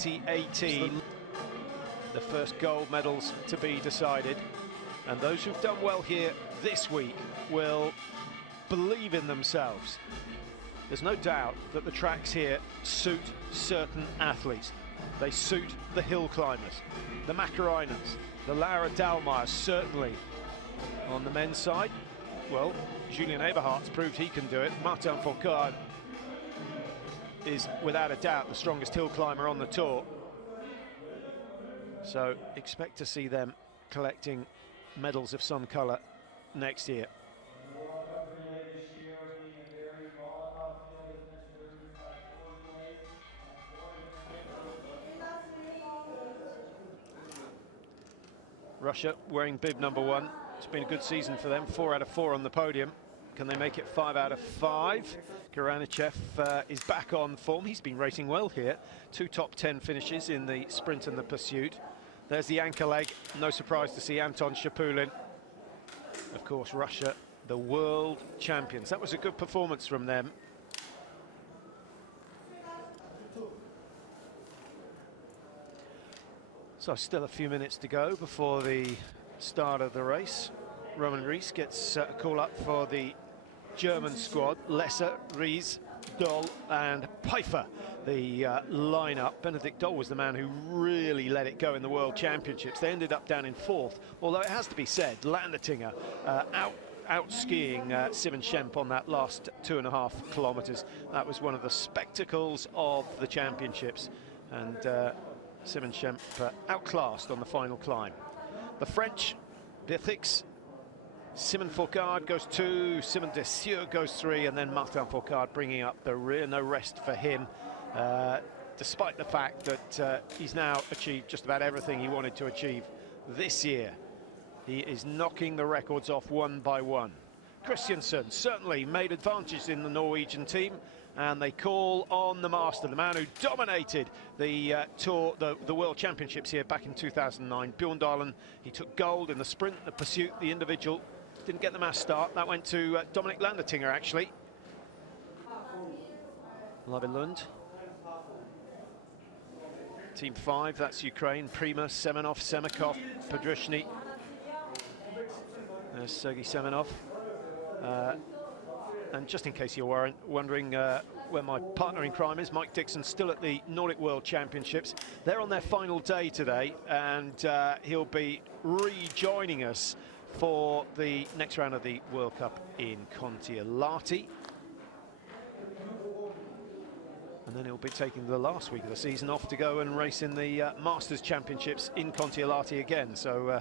2018. The first gold medals to be decided. And those who've done well here this week will believe in themselves. There's no doubt that the tracks here suit certain athletes. They suit the hill climbers, the Makarainens, the Laura Dalmeyers, certainly. On the men's side, well, Julien Eberhardt's proved he can do it. Martin Fourcade is without a doubt the strongest hill climber on the tour. So expect to see them collecting medals of some colour next year. Russia wearing bib number 1. It's been a good season for them, 4 out of 4 on the podium. Can they make it 5 out of 5? Garanichev is back on form. He's been racing well here. 2 top 10 finishes in the sprint and the pursuit. There's the anchor leg. No surprise to see Anton Shapulin. Of course, Russia, the world champions. That was a good performance from them. So still a few minutes to go before the start of the race. Roman Rees gets a call up for the German squad. Lesser, Rees, Doll and Pfeiffer, the lineup. Benedikt Doll was the man who really let it go in the World Championships. They ended up down in 4th, although it has to be said, Landertinger out skiing Simon Schemp on that last 2.5 kilometres. That was one of the spectacles of the championships, and Simon Schemp outclassed on the final climb. The French, Birthix, Simon Fourcade goes 2, Simon Dessieux goes 3, and then Martin Fourcade bringing up the rear. No rest for him, despite the fact that he's now achieved just about everything he wanted to achieve this year. He is knocking the records off one by one. Christiansen certainly made advantage in the Norwegian team, and they call on the master, the man who dominated the tour, the World Championships here back in 2009. Bjorndalen, he took gold in the sprint, the pursuit, the individual. Didn't get the mass start. That went to Dominik Landertinger, actually. Lavilund. Team 5, that's Ukraine. Prima, Semenov, Semikov, Podrushny. There's Sergei Semenov. And just in case you're wondering where my partner in crime is, Mike Dixon, still at the Nordic World Championships. They're on their final day today, and he'll be rejoining us for the next round of the World Cup in Kontiolahti. And then he'll be taking the last week of the season off to go and race in the Masters Championships in Kontiolahti again. So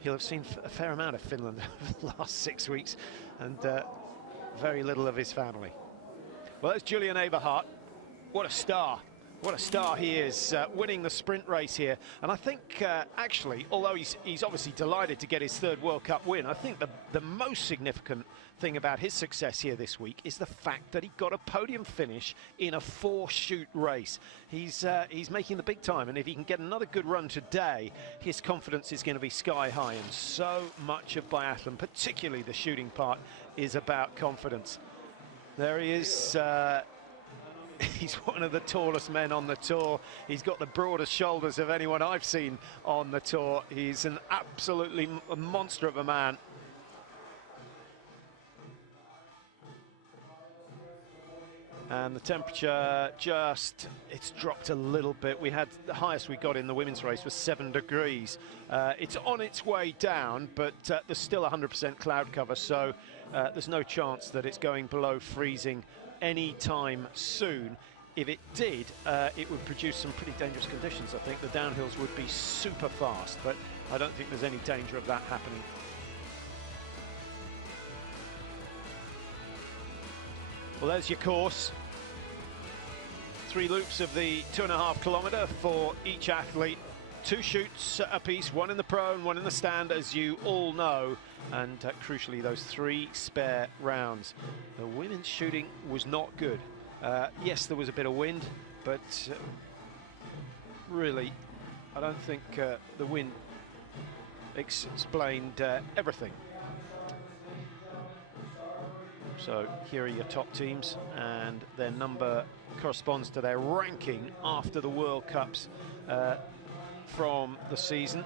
he'll have seen a fair amount of Finland over the last 6 weeks, and very little of his family. Well, there's Julien Eberhardt. What a star. What a star he is, winning the sprint race here. And I think, actually, although he's obviously delighted to get his 3rd World Cup win, I think the most significant thing about his success here this week is the fact that he got a podium finish in a 4-shoot race. He's making the big time, and if he can get another good run today, his confidence is going to be sky high. And so much of biathlon, particularly the shooting part, is about confidence. There he is. He's one of the tallest men on the tour. He's got the broadest shoulders of anyone I've seen on the tour. He's an absolutely monster of a man. And the temperature it's dropped a little bit. We had the highest we got in the women's race was 7 degrees. It's on its way down, but there's still 100% cloud cover, so there's no chance that it's going below freezing anytime soon. If it did, it would produce some pretty dangerous conditions. I think the downhills would be super fast, but I don't think there's any danger of that happening. Well, there's your course. 3 loops of the 2.5 kilometre for each athlete. 2 shoots apiece, 1 in the pro and 1 in the stand, as you all know, and crucially those 3 spare rounds. The women's shooting was not good. Yes, there was a bit of wind, but really I don't think the wind explained everything. So here are your top teams, and their number corresponds to their ranking after the World Cups from the season.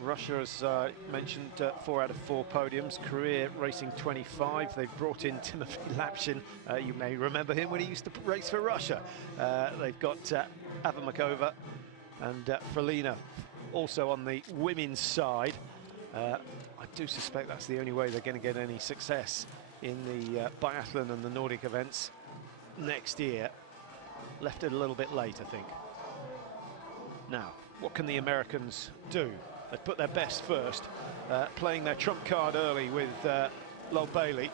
Russia, as I mentioned, 4 out of 4 podiums, career racing 25. They've brought in Timothy Lapshin. You may remember him when he used to race for Russia. They've got Avamakova and Frelina also on the women's side. I do suspect that's the only way they're going to get any success in the biathlon and the Nordic events next year. Left it a little bit late, I think. Now, what can the Americans do? They put their best first, playing their trump card early with Lol Bailey.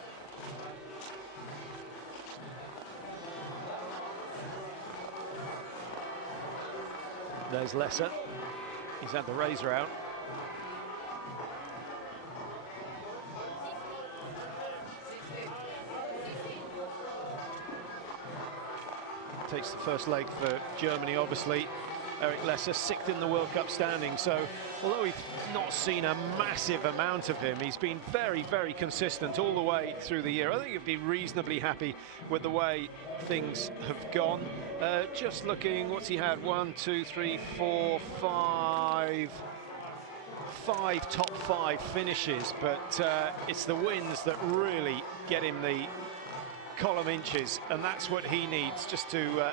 There's Lesser. He's had the razor out. Takes the first leg for Germany, obviously. Eric Lesser, 6th in the World Cup standing, so although we've not seen a massive amount of him, he's been very, very consistent all the way through the year. I think he'd be reasonably happy with the way things have gone. Just looking, what's he had? 1, 2, 3, 4, 5 top 5 finishes, but it's the wins that really get him the column inches, and that's what he needs just to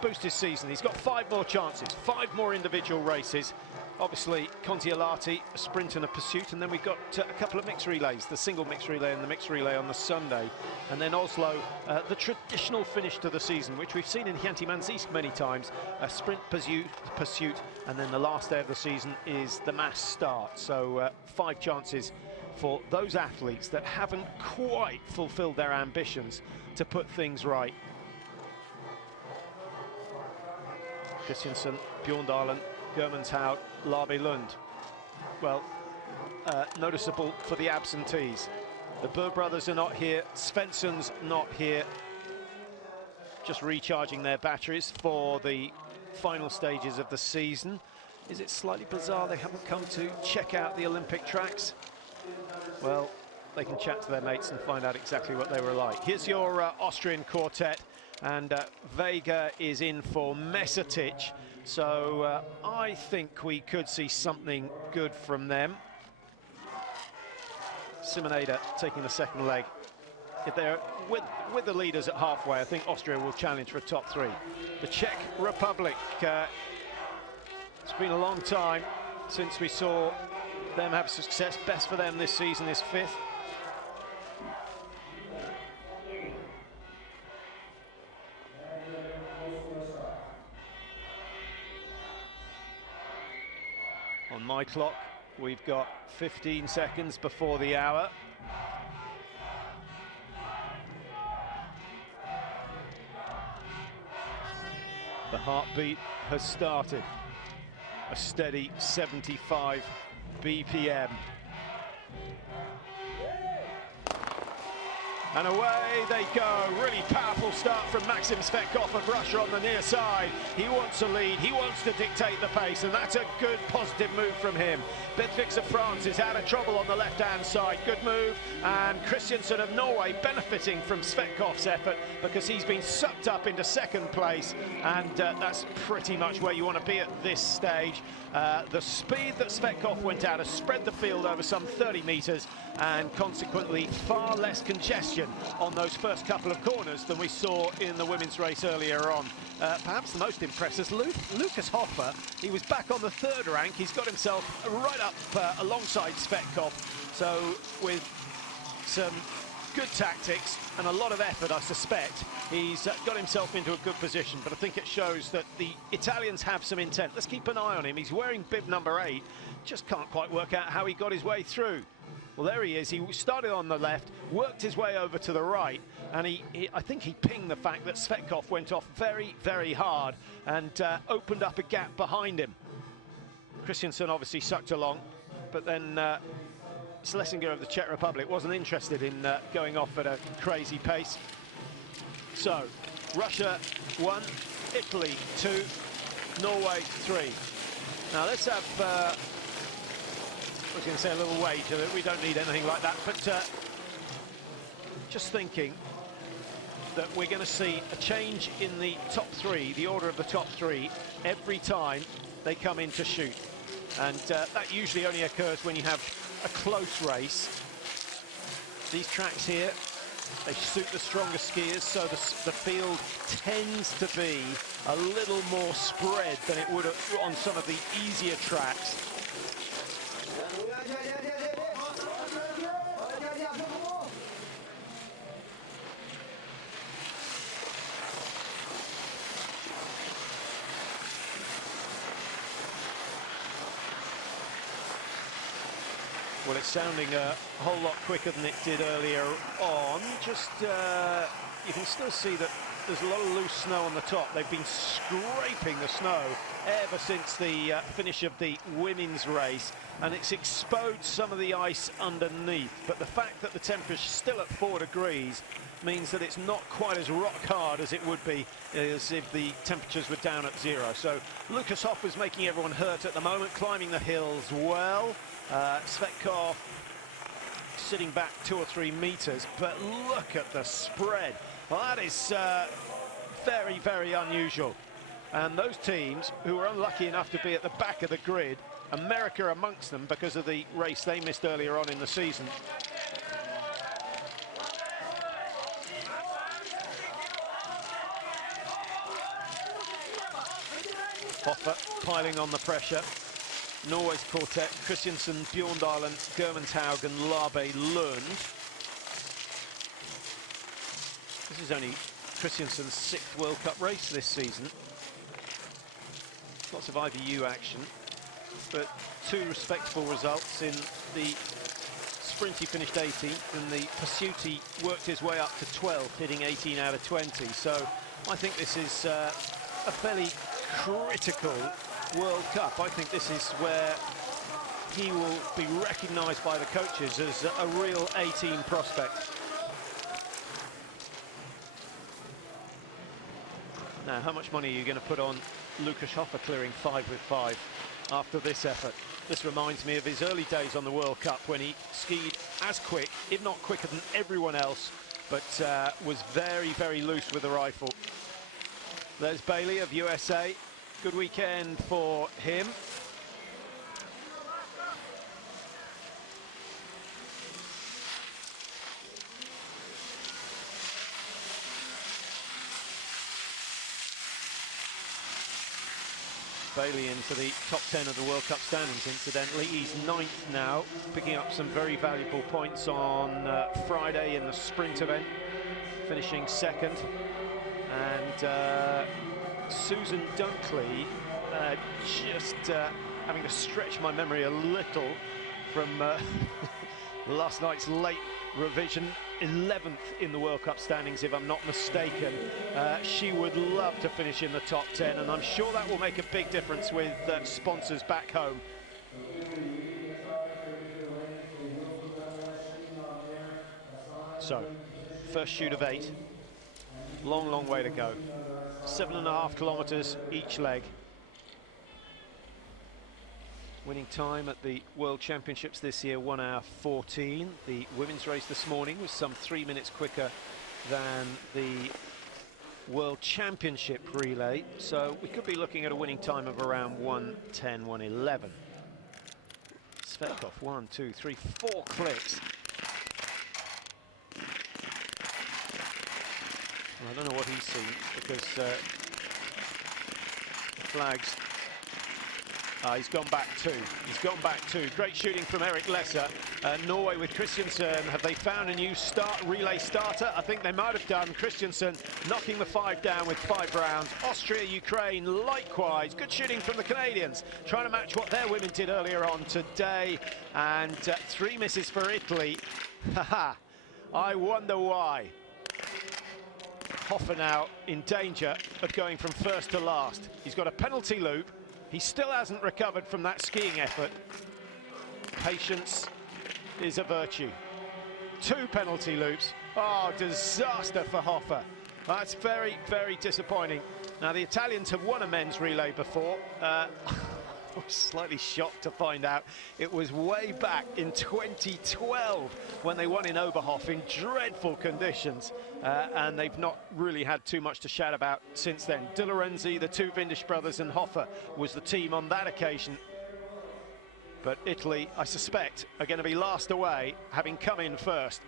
boost his season. He's got 5 more chances, 5 more individual races. Obviously, Kontiolahti, a sprint and a pursuit, and then we've got a couple of mixed relays, the single mixed relay and the mixed relay on the Sunday. And then Oslo, the traditional finish to the season, which we've seen in Khanty-Mansiysk many times, a sprint pursuit, and then the last day of the season is the mass start. So 5 chances for those athletes that haven't quite fulfilled their ambitions to put things right. Christiansen, Bjorndalen, Germanshout, Larby Lund. Well, noticeable for the absentees. The Burr brothers are not here, Svensson's not here. Just recharging their batteries for the final stages of the season. Is it slightly bizarre they haven't come to check out the Olympic tracks? Well, they can chat to their mates and find out exactly what they were like. Here's your Austrian quartet, and Vega is in for Mesetic, so I think we could see something good from them. Simoneda taking the second leg. If they're with the leaders at halfway, I think Austria will challenge for a top 3. The Czech Republic, it's been a long time since we saw them have success. Best for them this season is 5th. On my clock, we've got 15 seconds before the hour. The heartbeat has started. A steady 75 BPM. And away they go. Really powerful start from Maxim Svetkov of Russia on the near side. He wants to lead, he wants to dictate the pace, and that's a good positive move from him. Beatrix of France is out of trouble on the left-hand side. Good move. And Christiansen of Norway benefiting from Svetkov's effort because he's been sucked up into 2nd place, and that's pretty much where you want to be at this stage. The speed that Svetkov went out has spread the field over some 30 metres, and consequently far less congestion on those first couple of corners than we saw in the women's race earlier on. Perhaps the most impressive is Lucas Hoffer. He was back on the 3rd rank. He's got himself right up alongside Svetkov. So with some good tactics and a lot of effort, I suspect, he's got himself into a good position. But I think it shows that the Italians have some intent. Let's keep an eye on him. He's wearing bib number 8. Just can't quite work out how he got his way through. Well, there he is. He started on the left, worked his way over to the right, and I think he pinged the fact that Svetkov went off very, very hard and opened up a gap behind him. Christiansen obviously sucked along, but then Schlesinger of the Czech Republic wasn't interested in going off at a crazy pace. So, Russia 1, Italy 2, Norway 3. Now let's have... I was going to say a little wager that we don't need anything like that, but just thinking that we're going to see a change in the top three, the order of the top three, every time they come in to shoot. And that usually only occurs when you have a close race. These tracks here, they suit the stronger skiers, so the field tends to be a little more spread than it would on some of the easier tracks. Well, it's sounding a whole lot quicker than it did earlier on. Just, you can still see that there's a lot of loose snow on the top. They've been scraping the snow ever since the finish of the women's race, and it's exposed some of the ice underneath. But the fact that the temperature's still at 4 degrees means that it's not quite as rock hard as it would be as if the temperatures were down at 0. So Lucas Hoffer's making everyone hurt at the moment, climbing the hills well. Svetkov sitting back 2 or 3 meters, but look at the spread. Well, that is very, very unusual. And those teams who were unlucky enough to be at the back of the grid, America amongst them because of the race they missed earlier on in the season. Hoffer piling on the pressure. Norway's quartet, Christiansen, Bjorndalen, Germanthaug, Labe, Lund. This is only Christiansen's 6th World Cup race this season. Lots of IVU action, but 2 respectable results. In the sprint he finished 18th, and the pursuit he worked his way up to 12th, hitting 18 out of 20. So I think this is a fairly critical World Cup. I think this is where he will be recognised by the coaches as a real 18 prospect. Now, how much money are you going to put on Lucas Hoffer clearing 5 with 5 after this effort? This reminds me of his early days on the World Cup when he skied as quick, if not quicker than everyone else, but was very, very loose with the rifle. There's Bailey of USA. Good weekend for him. Bailey into the top 10 of the World Cup standings, incidentally. He's 9th now, picking up some very valuable points on Friday in the sprint event, finishing 2nd. And Susan Dunkley, just having to stretch my memory a little from last night's late revision, 11th in the World Cup standings, if I'm not mistaken. She would love to finish in the top 10, and I'm sure that will make a big difference with sponsors back home. So, first shoot of 8. Long, long way to go. 7.5 kilometers each leg. Winning time at the World Championships this year, 1 hour 14. The women's race this morning was some 3 minutes quicker than the World Championship relay. So we could be looking at a winning time of around 1:10, 1:11. Svetkov, 1, 2, 3, 4 clicks. I don't know what he's seen, because the flags. He's gone back 2. He's gone back 2. Great shooting from Erik Lesser. Norway with Christiansen. Have they found a new relay starter? I think they might have done. Christiansen knocking the 5 down with 5 rounds. Austria, Ukraine, likewise. Good shooting from the Canadians, trying to match what their women did earlier on today. And 3 misses for Italy. Haha, I wonder why. Hoffer now in danger of going from first to last. He's got a penalty loop. He still hasn't recovered from that skiing effort. Patience is a virtue. 2 penalty loops. Oh, disaster for Hoffer. That's very, very disappointing. Now, the Italians have won a men's relay before. was slightly shocked to find out it was way back in 2012 when they won in Oberhof in dreadful conditions, and they've not really had too much to shout about since then. De Lorenzi, the two Windisch brothers, and Hofer was the team on that occasion. But Italy, I suspect, are going to be last away, having come in first.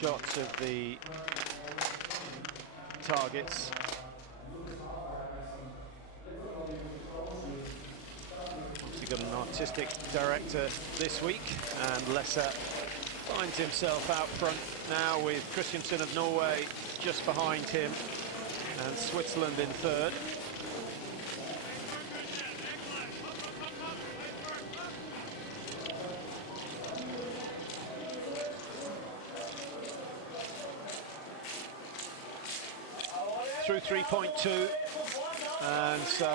Shots of the targets. Obviously got an artistic director this week, and Lesser finds himself out front now with Christiansen of Norway just behind him, and Switzerland in third. Through 3.2, and so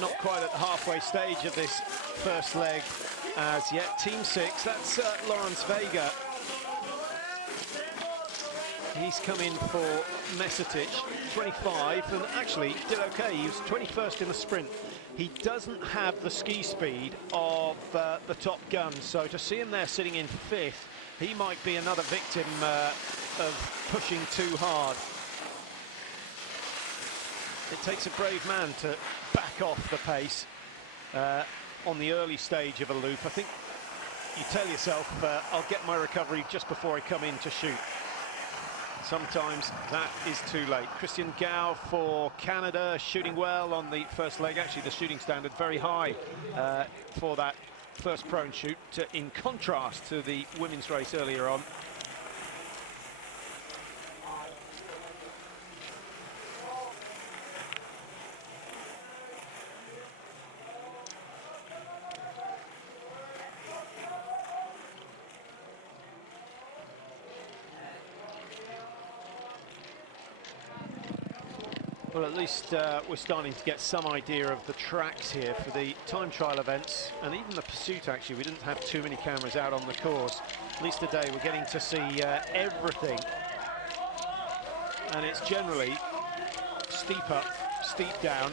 not quite at the halfway stage of this first leg as yet. Team 6, that's Lawrence Vega. He's come in for Mesetic, 25, and actually did okay. He was 21st in the sprint. He doesn't have the ski speed of the top gun, so to see him there sitting in 5th, he might be another victim of pushing too hard. It takes a brave man to back off the pace on the early stage of a loop. I think you tell yourself, I'll get my recovery just before I come in to shoot. Sometimes that is too late. Christian Gau for Canada, shooting well on the first leg. Actually, the shooting standard very high for that first prone shoot, in contrast to the women's race earlier on. Well, at least we're starting to get some idea of the tracks here for the time trial events, and even the pursuit. Actually, we didn't have too many cameras out on the course. At least today we're getting to see everything, and it's generally steep up, steep down,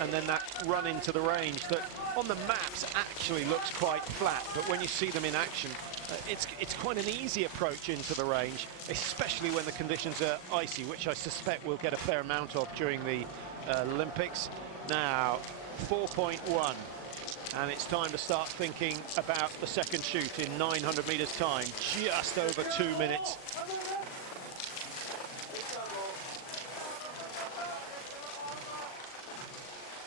and then that run into the range that on the maps actually looks quite flat, but when you see them in action, it's quite an easy approach into the range, especially when the conditions are icy, which I suspect we'll get a fair amount of during the Olympics. Now, 4.1, and it's time to start thinking about the second shoot in 900 meters time, just over 2 minutes.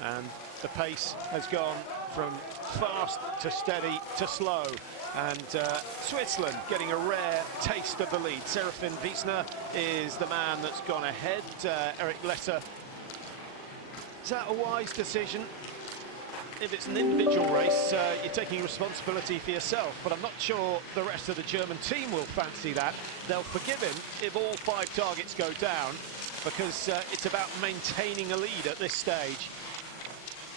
And the pace has gone from fast to steady to slow, and Switzerland getting a rare taste of the lead. Serafin Wiesner is the man that's gone ahead. Eric Lesser. Is that a wise decision? If it's an individual race, you're taking responsibility for yourself, but I'm not sure the rest of the German team will fancy that. They'll forgive him if all 5 targets go down, because it's about maintaining a lead at this stage.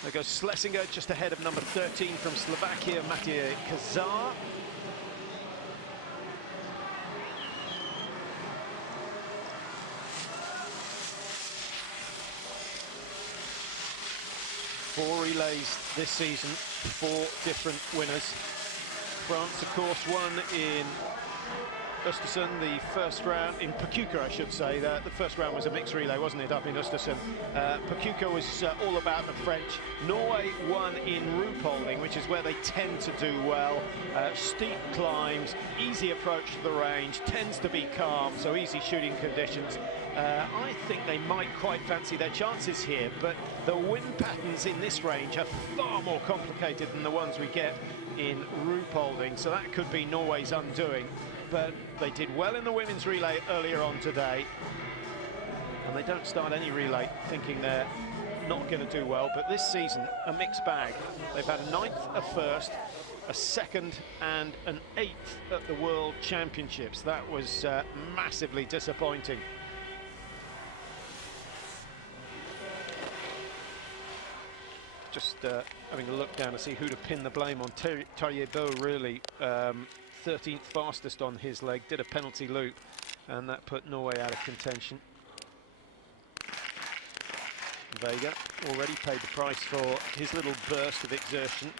There goes Schlesinger just ahead of number 13 from Slovakia, Matej Kazar. Four relays this season, 4 different winners. France, of course, won in Östersund, the first round, in Pyeongchang I should say, the first round was a mixed relay, wasn't it, up in Östersund. Pyeongchang was all about the French. Norway won in Ruhpolding, which is where they tend to do well. Steep climbs, easy approach to the range, tends to be calm, so easy shooting conditions. I think they might quite fancy their chances here, but the wind patterns in this range are far more complicated than the ones we get in Ruhpolding, so that could be Norway's undoing. But they did well in the women's relay earlier on today, and they don't start any relay thinking they're not going to do well. But this season, a mixed bag. They've had a 9th, a 1st, a 2nd and an 8th at the World Championships. That was massively disappointing. Just having a look down to see who to pin the blame on. Tarjei Bø really 13th fastest on his leg, did a penalty loop, and that put Norway out of contention. Vega already paid the price for his little burst of exertion.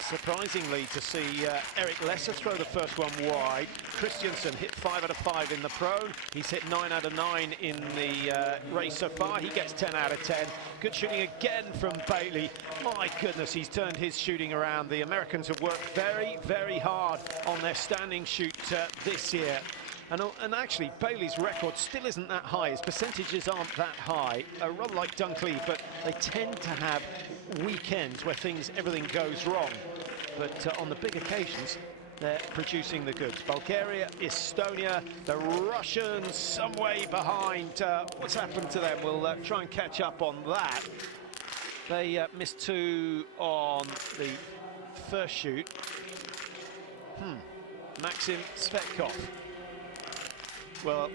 Surprisingly to see Erik Lesser throw the first one wide. Christiansen hit 5 out of 5 in the prone. He's hit 9 out of 9 in the race so far. He gets 10 out of 10. Good shooting again from Bailey. My goodness, he's turned his shooting around. The Americans have worked very, very hard on their standing shoot this year. And actually, Bailey's record still isn't that high. His percentages aren't that high, rather like Dunkley, but they tend to have weekends where everything goes wrong. But on the big occasions, they're producing the goods. Bulgaria, Estonia, the Russians some way behind. What's happened to them? We'll try and catch up on that. They missed 2 on the first shoot. Maxim Svetkov. Well,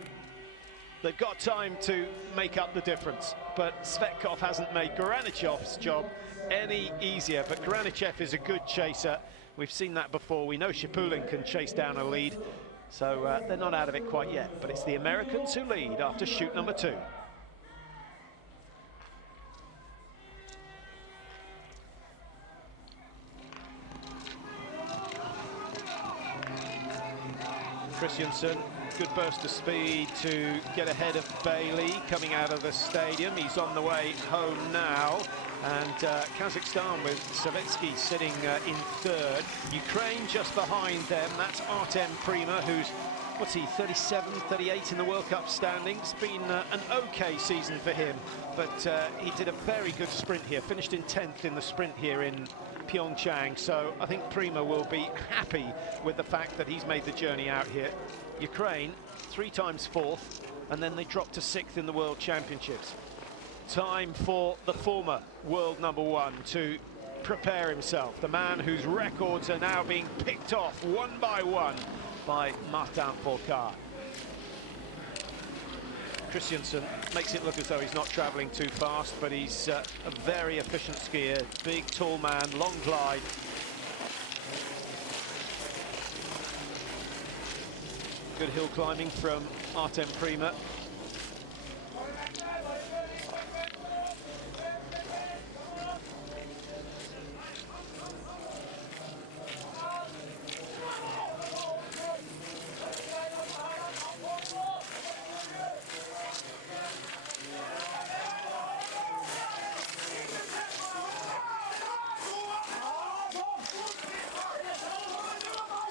they've got time to make up the difference, but Svetkov hasn't made Goranichev's job any easier. But Goranichev is a good chaser. We've seen that before. We know Shipulin can chase down a lead, so they're not out of it quite yet. But it's the Americans who lead after shoot number 2. Christiansen, good burst of speed to get ahead of Bailey coming out of the stadium. He's on the way home now, and Kazakhstan with Savetsky sitting in 3rd. Ukraine just behind them. That's Artem Prima, who's, what's he, 37, 38 in the World Cup standings. Been an okay season for him, but he did a very good sprint here, finished in 10th in the sprint here in PyeongChang, so I think Prima will be happy with the fact that he's made the journey out here. Ukraine 3 times 4th, and then they dropped to 6th in the World Championships. Time for the former world #1 to prepare himself, the man whose records are now being picked off one by one by Martin Fourcade. Christiansen makes it look as though he's not travelling too fast, but he's a very efficient skier. Big, tall man, long glide. Good hill climbing from Artem Prima.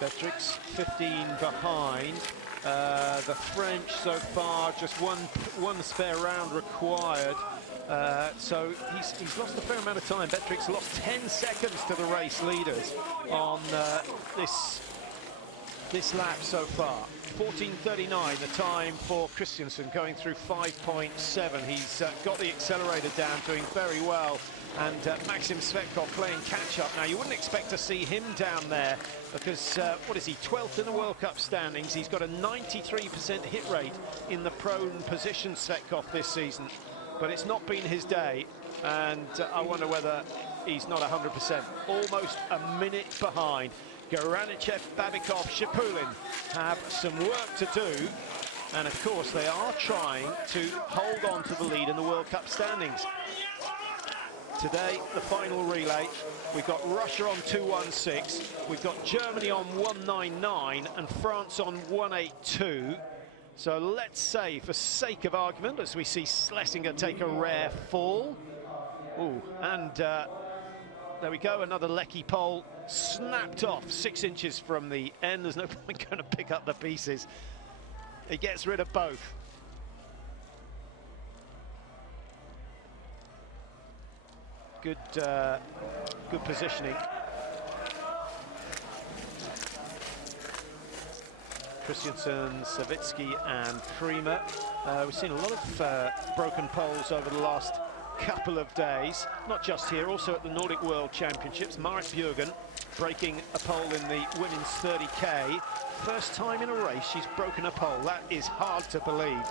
Beatrix 15 behind. The French so far just one spare round required. So he's lost a fair amount of time. Beatrix lost 10 seconds to the race leaders on this lap so far. 14:39 the time for Christiansen, going through 5.7. He's got the accelerator down, doing very well. And Maxim Svetkov playing catch-up. Now, you wouldn't expect to see him down there because, what is he, 12th in the World Cup standings. He's got a 93% hit rate in the prone position, Svetkov, this season. But it's not been his day, and I wonder whether he's not 100%. Almost a minute behind. Goranichev, Babikov, Shipulin have some work to do. And, of course, they are trying to hold on to the lead in the World Cup standings. Today, the final relay, we've got Russia on 2:16, we've got Germany on 1:99 and France on 1:82. So let's say, for sake of argument, as we see Schlesinger take a rare fall. Ooh, and there we go, another Lecky pole snapped off 6 inches from the end. There's no point going to pick up the pieces. He gets rid of both. Good, good positioning. Christensen, Savitsky and Prima. We've seen a lot of broken poles over the last couple of days, not just here, also at the Nordic World Championships. Marit Bjørgen breaking a pole in the women's 30k. First time in a race she's broken a pole. That is hard to believe.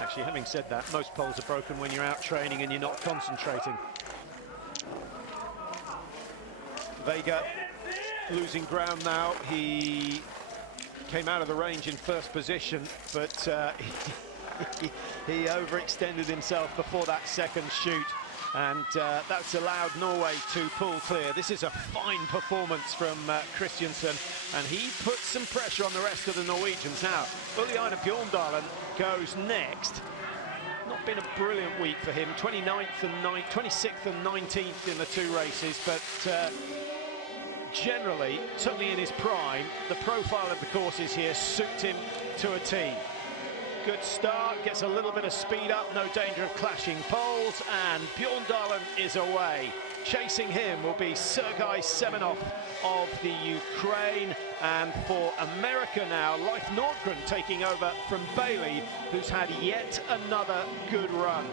Actually, having said that, most poles are broken when you're out training and you're not concentrating. Vega losing ground now. He came out of the range in first position, but he overextended himself before that second shoot, and that's allowed Norway to pull clear. This is a fine performance from Christensen, and he puts some pressure on the rest of the Norwegians. Now, Uliana Bjørndalen goes next. Not been a brilliant week for him, 26th and 19th in the 2 races, but generally, certainly in his prime, the profile of the courses here suit him to a T. Good start, gets a little bit of speed up, no danger of clashing poles, and Bjørndalen is away. Chasing him will be Sergei Semenov of the Ukraine, and for America now, Leif Nordgren taking over from Bailey, who's had yet another good run.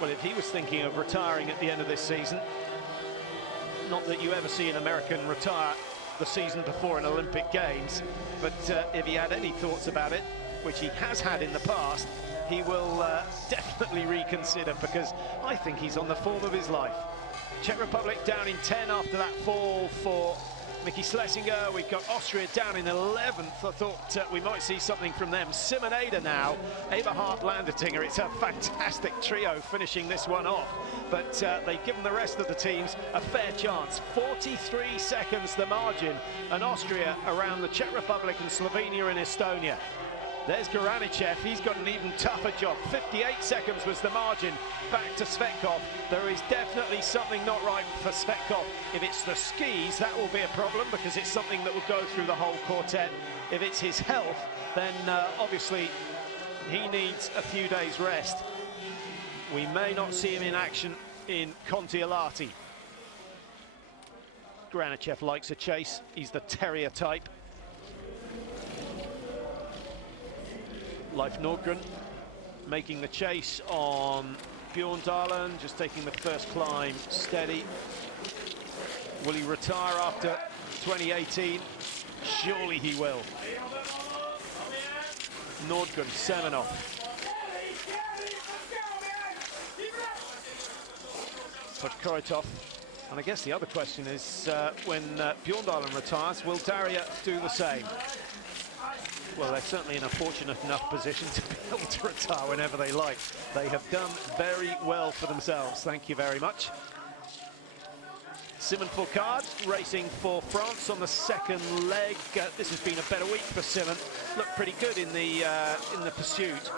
Well, if he was thinking of retiring at the end of this season, not that you ever see an American retire the season before an Olympic Games, but if he had any thoughts about it, which he has had in the past, he will definitely reconsider, because I think he's on the form of his life. Czech Republic down in 10 after that fall for Mickey Schlesinger. We've got Austria down in 11th. I thought we might see something from them. Simonada now, Eberhard Landertinger. It's a fantastic trio finishing this one off, but they've given the rest of the teams a fair chance. 43 seconds the margin, and Austria around the Czech Republic and Slovenia and Estonia. There's Garanichev, he's got an even tougher job. 58 seconds was the margin back to Svetkov. There is definitely something not right for Svetkov. If it's the skis, that will be a problem, because it's something that will go through the whole quartet. If it's his health, then obviously he needs a few days rest. We may not see him in action in Kontiolahti. Garanichev likes a chase, he's the terrier type. Leif Nordgren making the chase on Bjørndalen, just taking the first climb steady. Will he retire after 2018? Surely he will. Nordgren, Semenov. Podkoritov. And I guess the other question is, when Bjørndalen retires, will Daria do the same? Well, they're certainly in a fortunate enough position to be able to retire whenever they like. They have done very well for themselves. Thank you very much. Simon Fourcade racing for France on the second leg. This has been a better week for Simon. Looked pretty good in the pursuit.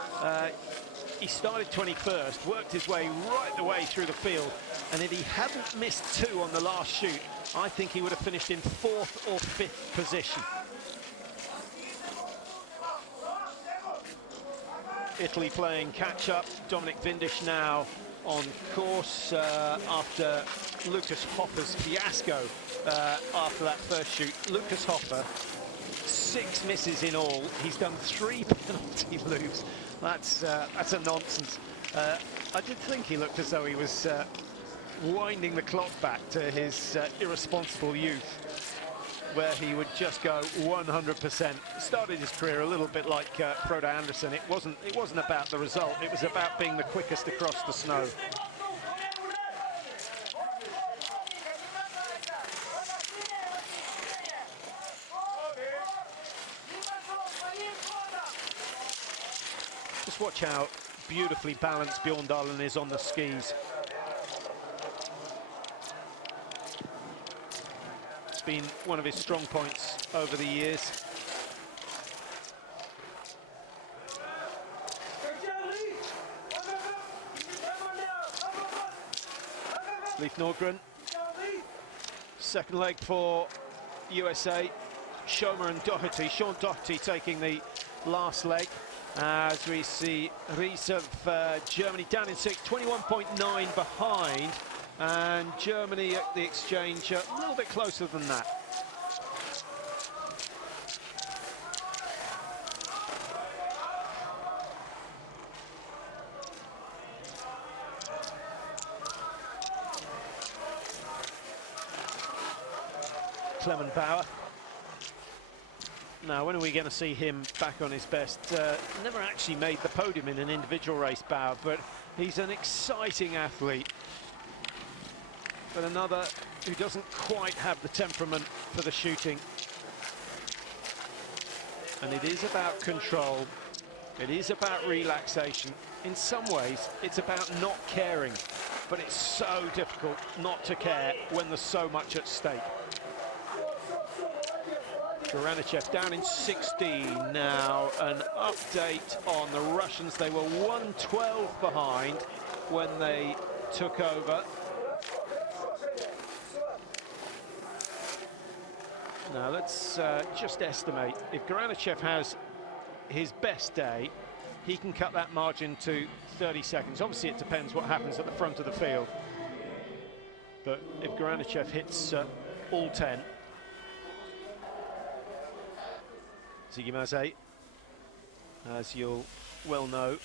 He started 21st, worked his way right the way through the field, and if he hadn't missed 2 on the last shoot, I think he would have finished in 4th or 5th position. Italy playing catch-up. Dominic Vindish now on course after Lucas Hopper's fiasco after that first shoot. Lucas Hopper, 6 misses in all. He's done 3 penalty loops. That's a nonsense. I did think he looked as though he was winding the clock back to his irresponsible youth, where he would just go 100%. Started his career a little bit like Frode Andersen. It wasn't about the result, it was about being the quickest across the snow. Just watch how beautifully balanced Bjorndalen is on the skis. It's been one of his strong points over the years. Leif Nordgren, second leg for USA. Schomer and Doherty, Sean Doherty taking the last leg, as we see Ries of Germany down in sixth, 21.9 behind, and Germany at the exchange a little bit closer than that. Clement Bauer. Now, when are we going to see him back on his best? Never actually made the podium in an individual race, Bauer, but he's an exciting athlete. But another who doesn't quite have the temperament for the shooting. And it is about control. It is about relaxation. In some ways, it's about not caring. But it's so difficult not to care when there's so much at stake. Garanichev down in 16 now. An update on the Russians. They were 112 behind when they took over. Now let's just estimate. If Garanichev has his best day, he can cut that margin to 30 seconds. Obviously it depends what happens at the front of the field. But if Garanichev hits all 10, Ziggy Mazet, as you'll well know,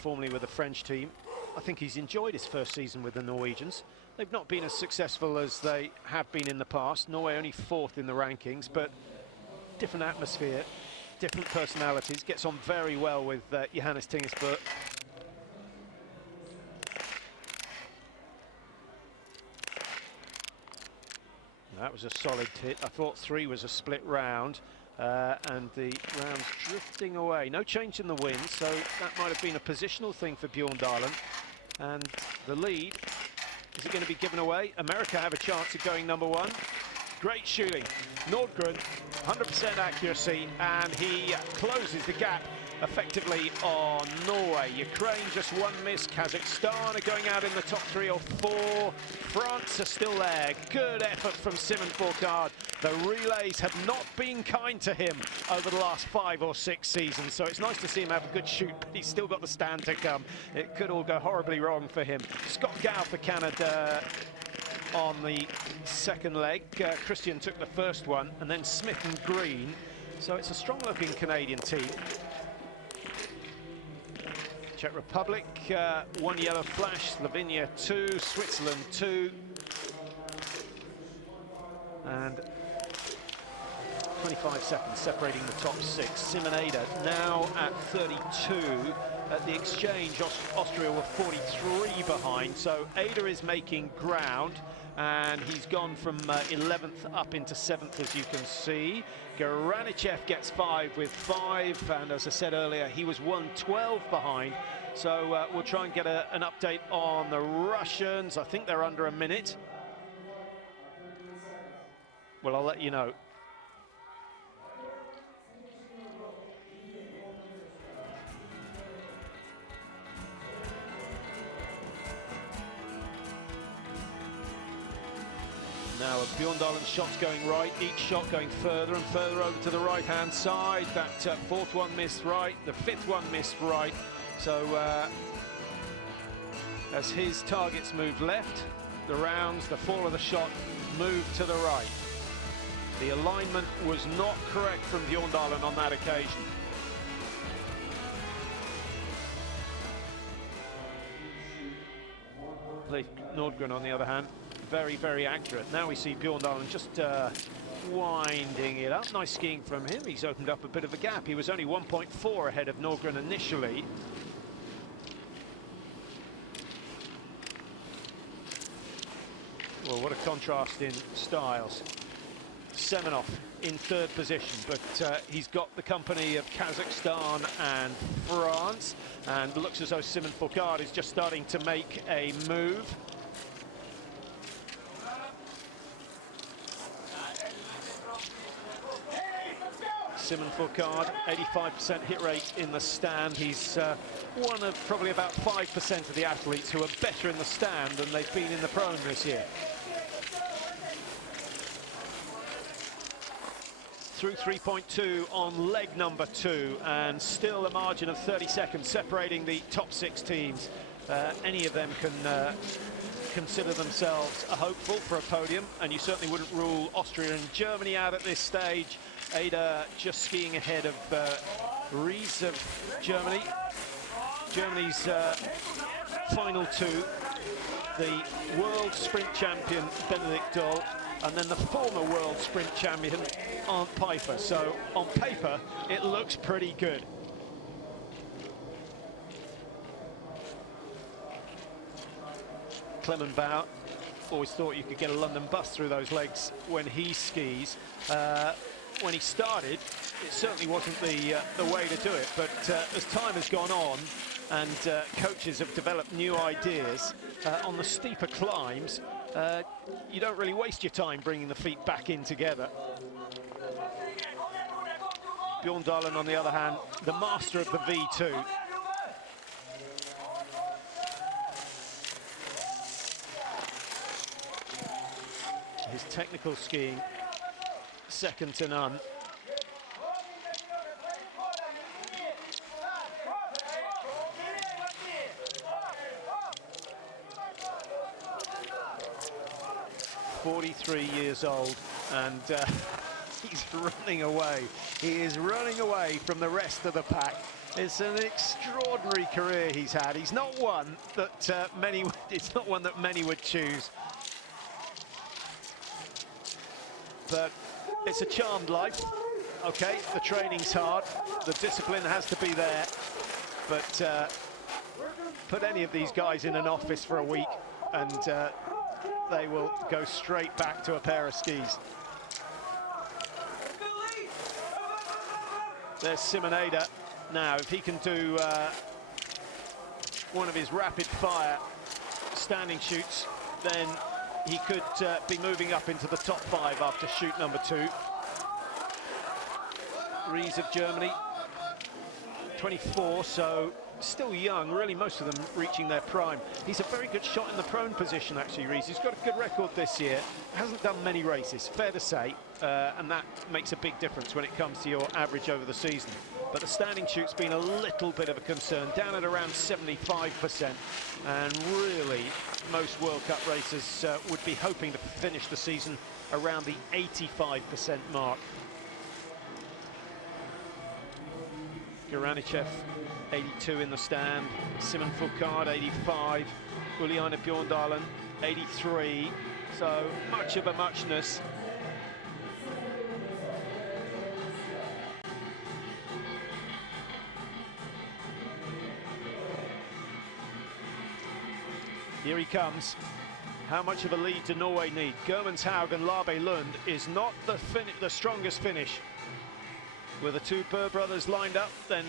formerly with the French team. I think he's enjoyed his first season with the Norwegians. They've not been as successful as they have been in the past. Norway only 4th in the rankings, but different atmosphere, different personalities. Gets on very well with Johannes Tingesbø. That was a solid hit. I thought 3 was a split round. And the round's drifting away. No change in the wind, so that might have been a positional thing for Bjorndalen. And the lead, is it going to be given away? America have a chance of going number 1. Great shooting. Nordgren, 100% accuracy, and he closes the gap effectively on Norway. Ukraine just 1 miss. Kazakhstan are going out in the top 3 or 4. France are still there. Good effort from Simon Fourcade. The relays have not been kind to him over the last 5 or 6 seasons, so it's nice to see him have a good shoot, but he's still got the stand to come. It could all go horribly wrong for him. Scott Gow for Canada on the second leg. Christian took the first one, and then Smith and Green. So it's a strong-looking Canadian team. Czech Republic, 1 yellow flash. Slovenia 2, Switzerland 2. And 25 seconds separating the top 6. Simon Eder now at 32. At the exchange, Austria were 43 behind, so Eder is making ground, and he's gone from 11th up into 7th, as you can see. Garanichev gets 5 with 5, and as I said earlier, he was 112 behind. So we'll try and get an update on the Russians. I think they're under a minute. Well, I'll let you know. Now Bjorndalen's shot's going right, each shot going further and further over to the right-hand side. That 4th one missed right, the 5th one missed right. So as his targets move left, the rounds, the fall of the shot moved to the right. The alignment was not correct from Bjorndalen on that occasion. Leif Nordgren, on the other hand, very, very accurate. Now we see Bjorndalen just winding it up. Nice skiing from him. He's opened up a bit of a gap. He was only 1.4 ahead of Nordgren initially. Well, what a contrast in styles. Semenov in third position, but he's got the company of Kazakhstan and France, and looks as though Simon Fourcade is just starting to make a move. Simon Fourcade, 85% hit rate in the stand. He's one of probably about 5% of the athletes who are better in the stand than they've been in the prone this year. Through 3.2 on leg number 2, and still a margin of 30 seconds separating the top 6 teams. Any of them can consider themselves a hopeful for a podium, and you certainly wouldn't rule Austria and Germany out at this stage. Ada just skiing ahead of Ries of Germany. Germany's final 2, the world sprint champion Benedikt Doll, and then the former world sprint champion Arndt Pfeiffer. So on paper it looks pretty good. Clement Bauer always thought you could get a London bus through those legs when he skis. When he started, it certainly wasn't the way to do it, but as time has gone on and coaches have developed new ideas on the steeper climbs, you don't really waste your time bringing the feet back in together. Bjorn Dahlen, on the other hand, the master of the V2. His technical skiing, second to none. "43 years old, and he's running away. He is running away from the rest of the pack. It's an extraordinary career he's had. He's not one that it's not one that many would choose. But it's a charmed life. Okay, the training's hard, the discipline has to be there, but put any of these guys in an office for a week and they will go straight back to a pair of skis. There's Simon Ada. Now, if he can do one of his rapid-fire standing shoots, then he could be moving up into the top 5 after shoot number 2. Ries of Germany, 24, so still young, really most of them reaching their prime. He's a very good shot in the prone position, actually, Ries. He's got a good record this year, hasn't done many races, fair to say, and that makes a big difference when it comes to your average over the season. But the standing shoot's been a little bit of a concern, down at around 75%, and really most World Cup racers would be hoping to finish the season around the 85% mark. Garanichev, 82 in the stand, Simon Fourcade, 85, Uliana Bjorn Dahlen, 83, so much of a muchness. Here he comes. How much of a lead do Norway need? Germanshaug and Labe Lund is not the strongest finish. With the two Burr brothers lined up, then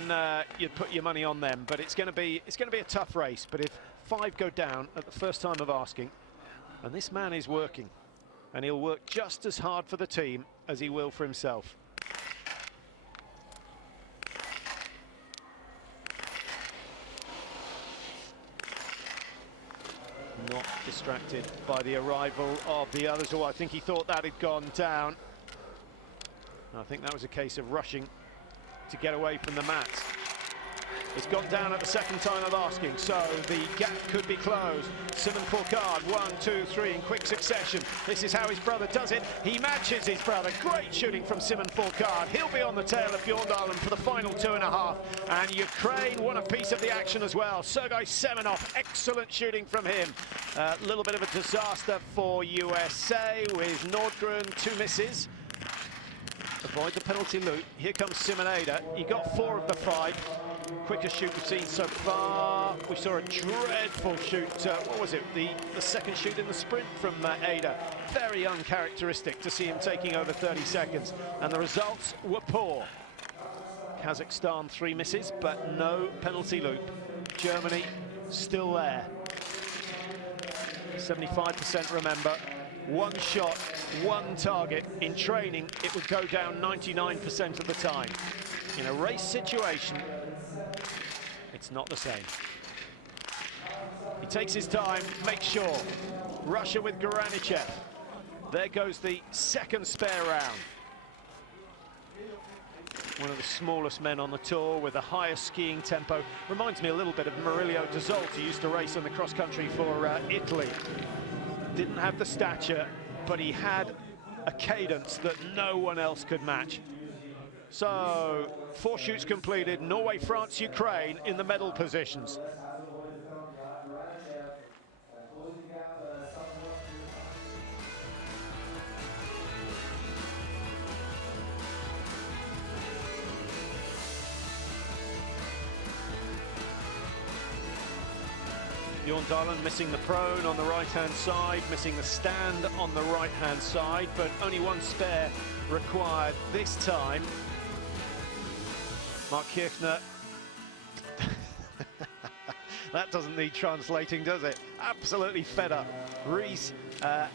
you'd put your money on them. But it's going to be a tough race. But if 5 go down at the first time of asking, and this man is working, and he'll work just as hard for the team as he will for himself. Not distracted by the arrival of the others. Oh, I think he thought that had gone down. I think that was a case of rushing to get away from the mats. It's gone down at the second time of asking, so the gap could be closed. Simon Fourcade, 1, 2, 3 in quick succession. This is how his brother does it. He matches his brother. Great shooting from Simon Fourcade. He'll be on the tail of Bjorn Dahlen for the final 2.5. And Ukraine won a piece of the action as well. Sergei Semenov, excellent shooting from him. A little bit of a disaster for USA with Nordgren, 2 misses. Avoid the penalty loop. Here comes Simon Ada. He got 4 of the 5. Quickest shoot we've seen so far. We saw a dreadful shoot, what was it, the second shoot in the sprint from Ada. Very uncharacteristic to see him taking over 30 seconds, and the results were poor. Kazakhstan 3 misses, but no penalty loop. Germany still there. 75% remember. One shot, one target. In training, it would go down 99% of the time. In a race situation, it's not the same. He takes his time, makes sure. Russia with Garanichev. There goes the second spare round. One of the smallest men on the tour with the highest skiing tempo. Reminds me a little bit of Murillo Desolti, who used to race in the cross-country for Italy. Didn't have the stature, but he had a cadence that no one else could match. So, 4 shoots completed. Norway, France, Ukraine in the medal positions. Bjorndalen missing the prone on the right-hand side, missing the stand on the right-hand side, but only one spare required this time. Mark Kirchner, that doesn't need translating, does it? Absolutely fed up. Ries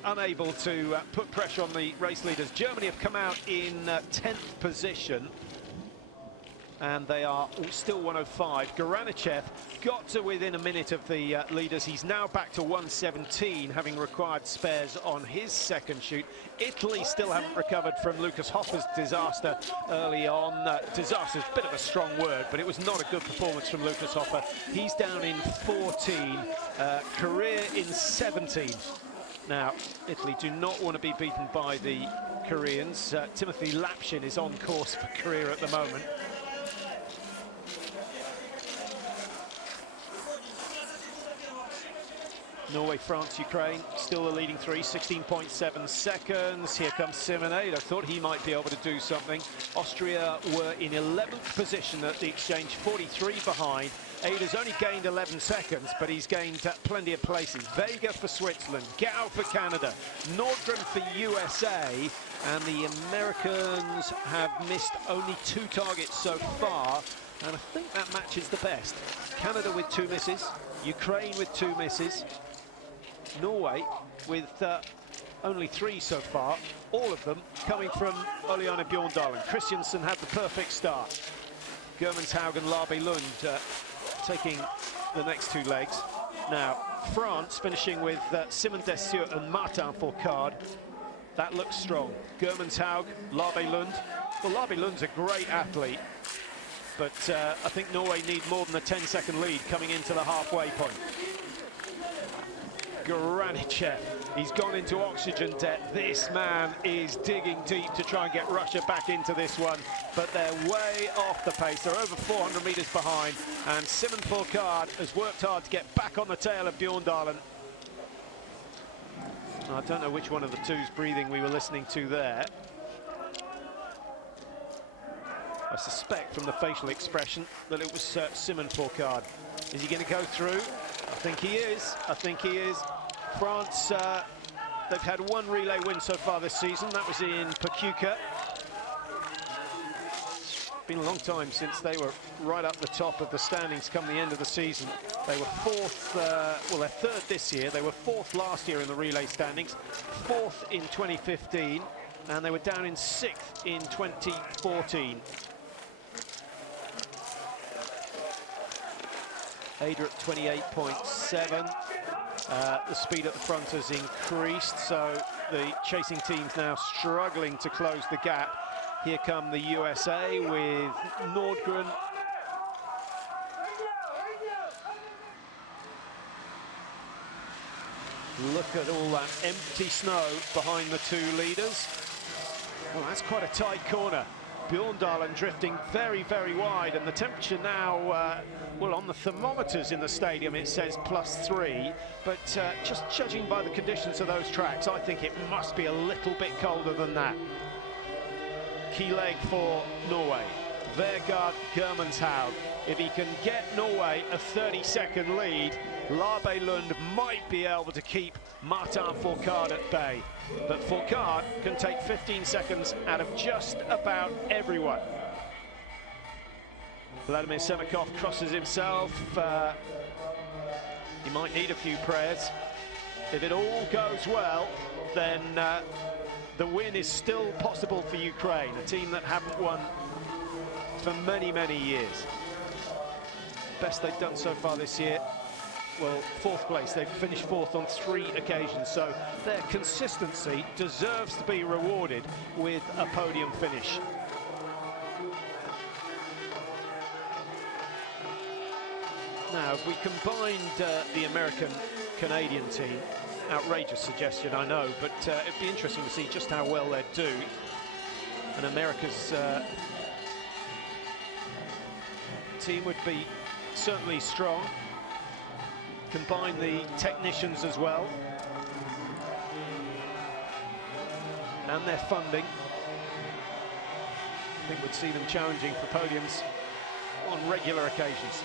unable to put pressure on the race leaders. Germany have come out in 10th position, and they are still 105. Garanichev got to within a minute of the leaders. He's now back to 117, having required spares on his second shoot. Italy still haven't recovered from Lucas Hoffer's disaster early on. Disaster's a bit of a strong word, but it was not a good performance from Lucas Hoffer. He's down in 14, Korea in 17. Now, Italy do not want to be beaten by the Koreans. Timothy Lapshin is on course for Korea at the moment. Norway, France, Ukraine, still the leading 3, 16.7 seconds. Here comes Simon Ada. Thought he might be able to do something. Austria were in 11th position at the exchange, 43 behind. Ada's only gained 11 seconds, but he's gained plenty of places. Vega for Switzerland, Gao for Canada, Nordgren for USA, and the Americans have missed only 2 targets so far, and I think that matches the best. Canada with 2 misses, Ukraine with 2 misses, Norway with only 3 so far, all of them coming from Oleana Bjorndalen. Christiansen had the perfect start. Germenshaug, Larby Lund taking the next 2 legs. Now, France finishing with Simon Dessieux and Martin Fourcade. That looks strong. Germenshaug, Larby Lund. Well, Larby Lund's a great athlete, but I think Norway need more than a 10-second lead coming into the halfway point. Garanichev, he's gone into oxygen debt. This man is digging deep to try and get Russia back into this one, but they're way off the pace. They're over 400 meters behind, and Simon Fourcade has worked hard to get back on the tail of Bjorndalen. I don't know which one of the two's breathing we were listening to there. I suspect from the facial expression that it was Simon Fourcade. Is he going to go through? I think he is. I think he is. France, they've had 1 relay win so far this season. That was in PyeongChang. Been a long time since they were right up the top of the standings come the end of the season. They were 4th, well, they're 3rd this year. They were 4th last year in the relay standings, 4th in 2015, and they were down in 6th in 2014. Ada at 28.7. The speed at the front has increased, so the chasing team's now struggling to close the gap. Here come the USA with Nordgren. Look at all that empty snow behind the 2 leaders. Well, that's quite a tight corner. Bjorndalen drifting very, very wide, and the temperature now, well, on the thermometers in the stadium it says +3, but just judging by the conditions of those tracks, I think it must be a little bit colder than that. Key leg for Norway. Vegard Germenshaug if he can get Norway a 30-second lead, Labe Lund might be able to keep Martin Fourcade at bay. But Fourcade can take 15 seconds out of just about everyone. Vladimir Semikov crosses himself. He might need a few prayers. If it all goes well, then the win is still possible for Ukraine, a team that haven't won for many, many years. Best they've done so far this year, well, fourth place. They've finished fourth on 3 occasions, so their consistency deserves to be rewarded with a podium finish. Now, if we combined the American-Canadian team, outrageous suggestion, I know, but it'd be interesting to see just how well they'd do. And America's team would be certainly strong. Combine the technicians as well, and their funding. I think we'd see them challenging for podiums on regular occasions.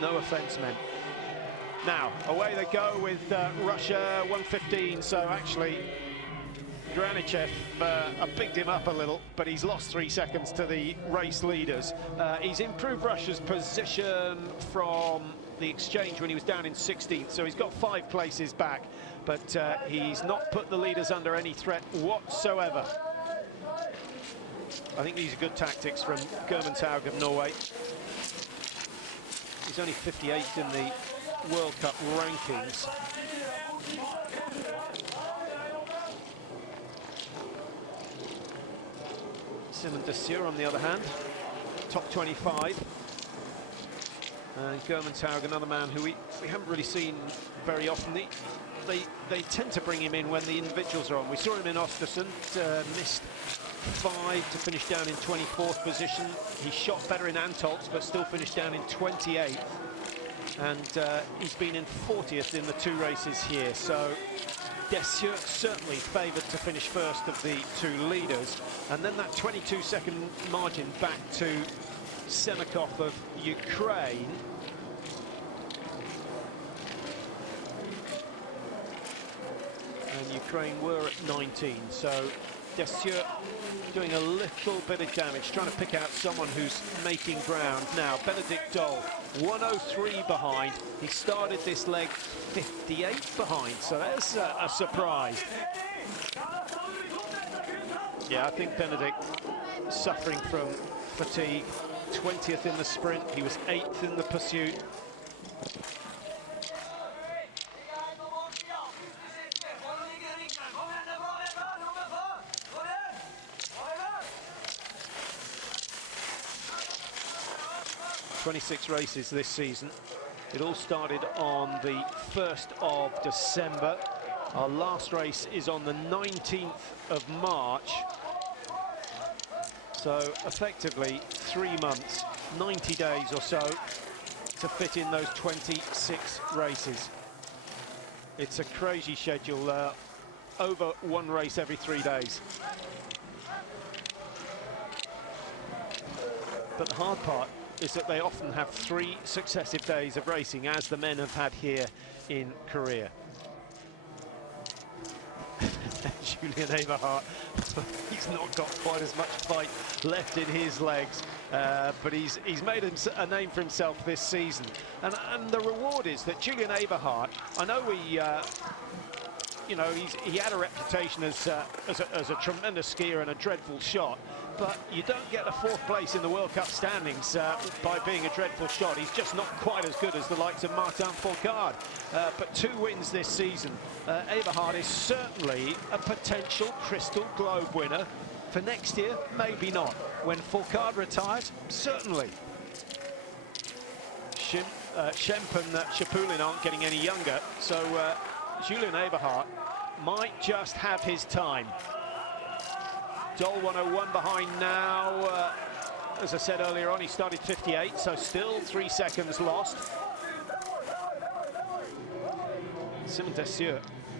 No offence meant. Now, away they go with Russia, 1:15, so actually Granichev bigged him up a little, but he's lost 3 seconds to the race leaders. He's improved Russia's position from the exchange when he was down in 16th, so he's got 5 places back, but he's not put the leaders under any threat whatsoever. I think these are good tactics from Germanthaug of Norway. He's only 58th in the World Cup rankings. Simon Dessier, on the other hand, top 25. And Germanthaug, another man who we haven't really seen very often. They tend to bring him in when the individuals are on. We saw him in Ostersund, missed 5 to finish down in 24th position. He shot better in Antolz, but still finished down in 28th. And he's been in 40th in the 2 races here. So Dessier certainly favoured to finish first of the 2 leaders. And then that 22-second margin back to Semikov of Ukraine. And Ukraine were at 19, so Dessier doing a little bit of damage, trying to pick out someone who's making ground. Now, Benedikt Doll, 103 behind. He started this leg 58 behind, so that's a surprise. Yeah, I think Benedikt suffering from fatigue. 20th in the sprint, he was 8th in the pursuit. "26 races this season. It all started on the 1st of December. Our last race is on the 19th of March. So effectively 3 months, 90 days or so to fit in those 26 races. It's a crazy schedule, over 1 race every 3 days. But the hard part is that they often have 3 successive days of racing, as the men have had here in Korea. Julian Eberhardt, he's not got quite as much fight left in his legs, but he's made a name for himself this season. And the reward is that Julian Eberhardt, I know you know, he had a reputation as a tremendous skier and a dreadful shot, but you don't get a 4th place in the World Cup standings by being a dreadful shot. He's just not quite as good as the likes of Martin Fourcade. But 2 wins this season. Eberhardt is certainly a potential Crystal Globe winner. For next year, maybe not. When Fourcade retires, certainly. Schemp and Chapulin aren't getting any younger, so Julian Eberhardt might just have his time. Doll 101 behind now. As I said earlier on, he started 58, so still 3 seconds lost. Simon Dessier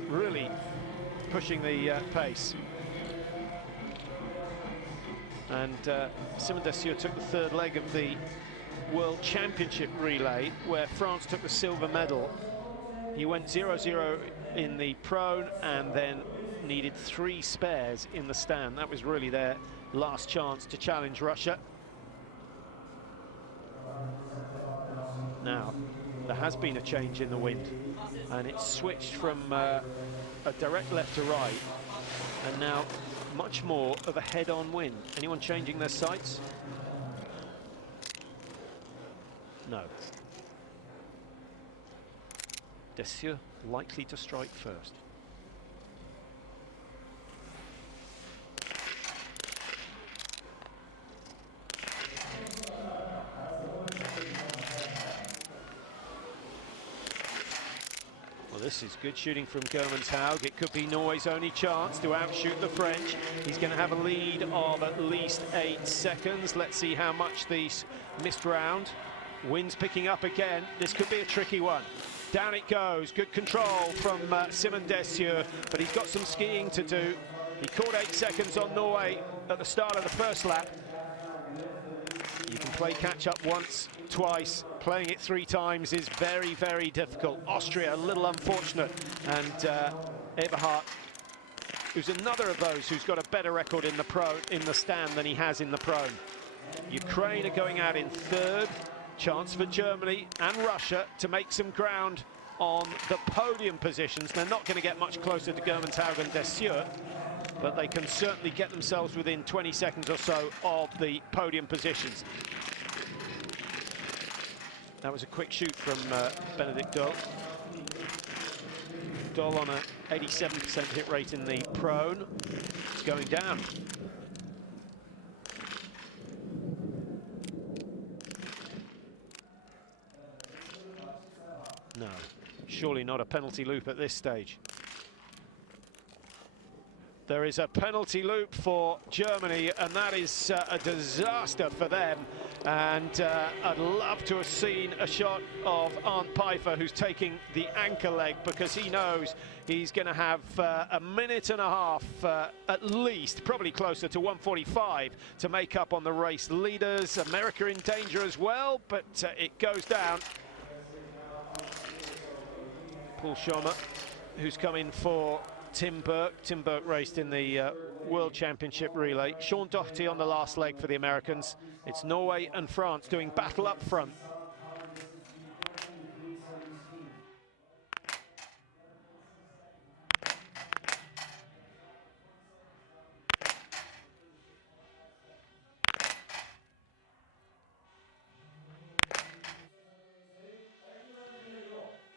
really pushing the pace. And Simon Dessieux took the third leg of the World Championship relay, where France took the silver medal. He went 0-0 in the prone and then needed 3 spares in the stand. That was really their last chance to challenge Russia. Now, there has been a change in the wind, and it's switched from a direct left to right, and now much more of a head-on wind. Anyone changing their sights? No. Dessieux likely to strike first. Well, this is good shooting from PyeongChang. It could be Norway's only chance to outshoot the French. He's going to have a lead of at least 8 seconds. Let's see how much these missed round. Wind's picking up again. This could be a tricky one. Down it goes. Good control from Simon Dessieux, but he's got some skiing to do. He caught 8 seconds on Norway at the start of the first lap. You can play catch up once, twice. Playing it 3 times is very, very difficult. Austria a little unfortunate, and Eberhardt, who's another of those who's got a better record in the stand than he has in the prone. Ukraine are going out in 3rd. Chance for Germany and Russia to make some ground on the podium positions. They're not going to get much closer to PyeongChang and Dessieux, but they can certainly get themselves within 20 seconds or so of the podium positions. That was a quick shoot from Benedict Doll. Doll on a 87% hit rate in the prone. It's going down. No, surely not a penalty loop at this stage. There is a penalty loop for Germany, and that is a disaster for them. And I'd love to have seen a shot of Arndt Pfeiffer, who's taking the anchor leg, because he knows he's going to have a minute and a half, at least, probably closer to 1:45, to make up on the race leaders. America in danger as well, but it goes down. Paul Schomer, who's come in for Tim Burke. Tim Burke raced in the World Championship relay. Sean Doherty on the last leg for the Americans. It's Norway and France doing battle up front.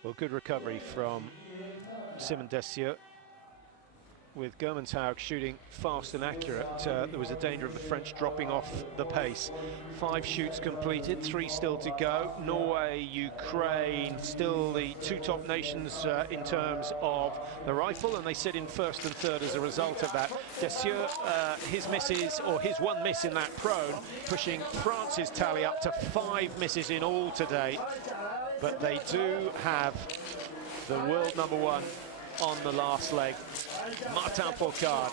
Well, good recovery from Simon Dessieux, with PyeongChang shooting fast and accurate. There was a danger of the French dropping off the pace. 5 shoots completed, 3 still to go. Norway, Ukraine, still the 2 top nations in terms of the rifle, and they sit in 1st and 3rd as a result of that. Dessieux, his misses, or his 1 miss in that prone, pushing France's tally up to 5 misses in all today. But they do have the world #1 on the last leg, Martin Fourcade.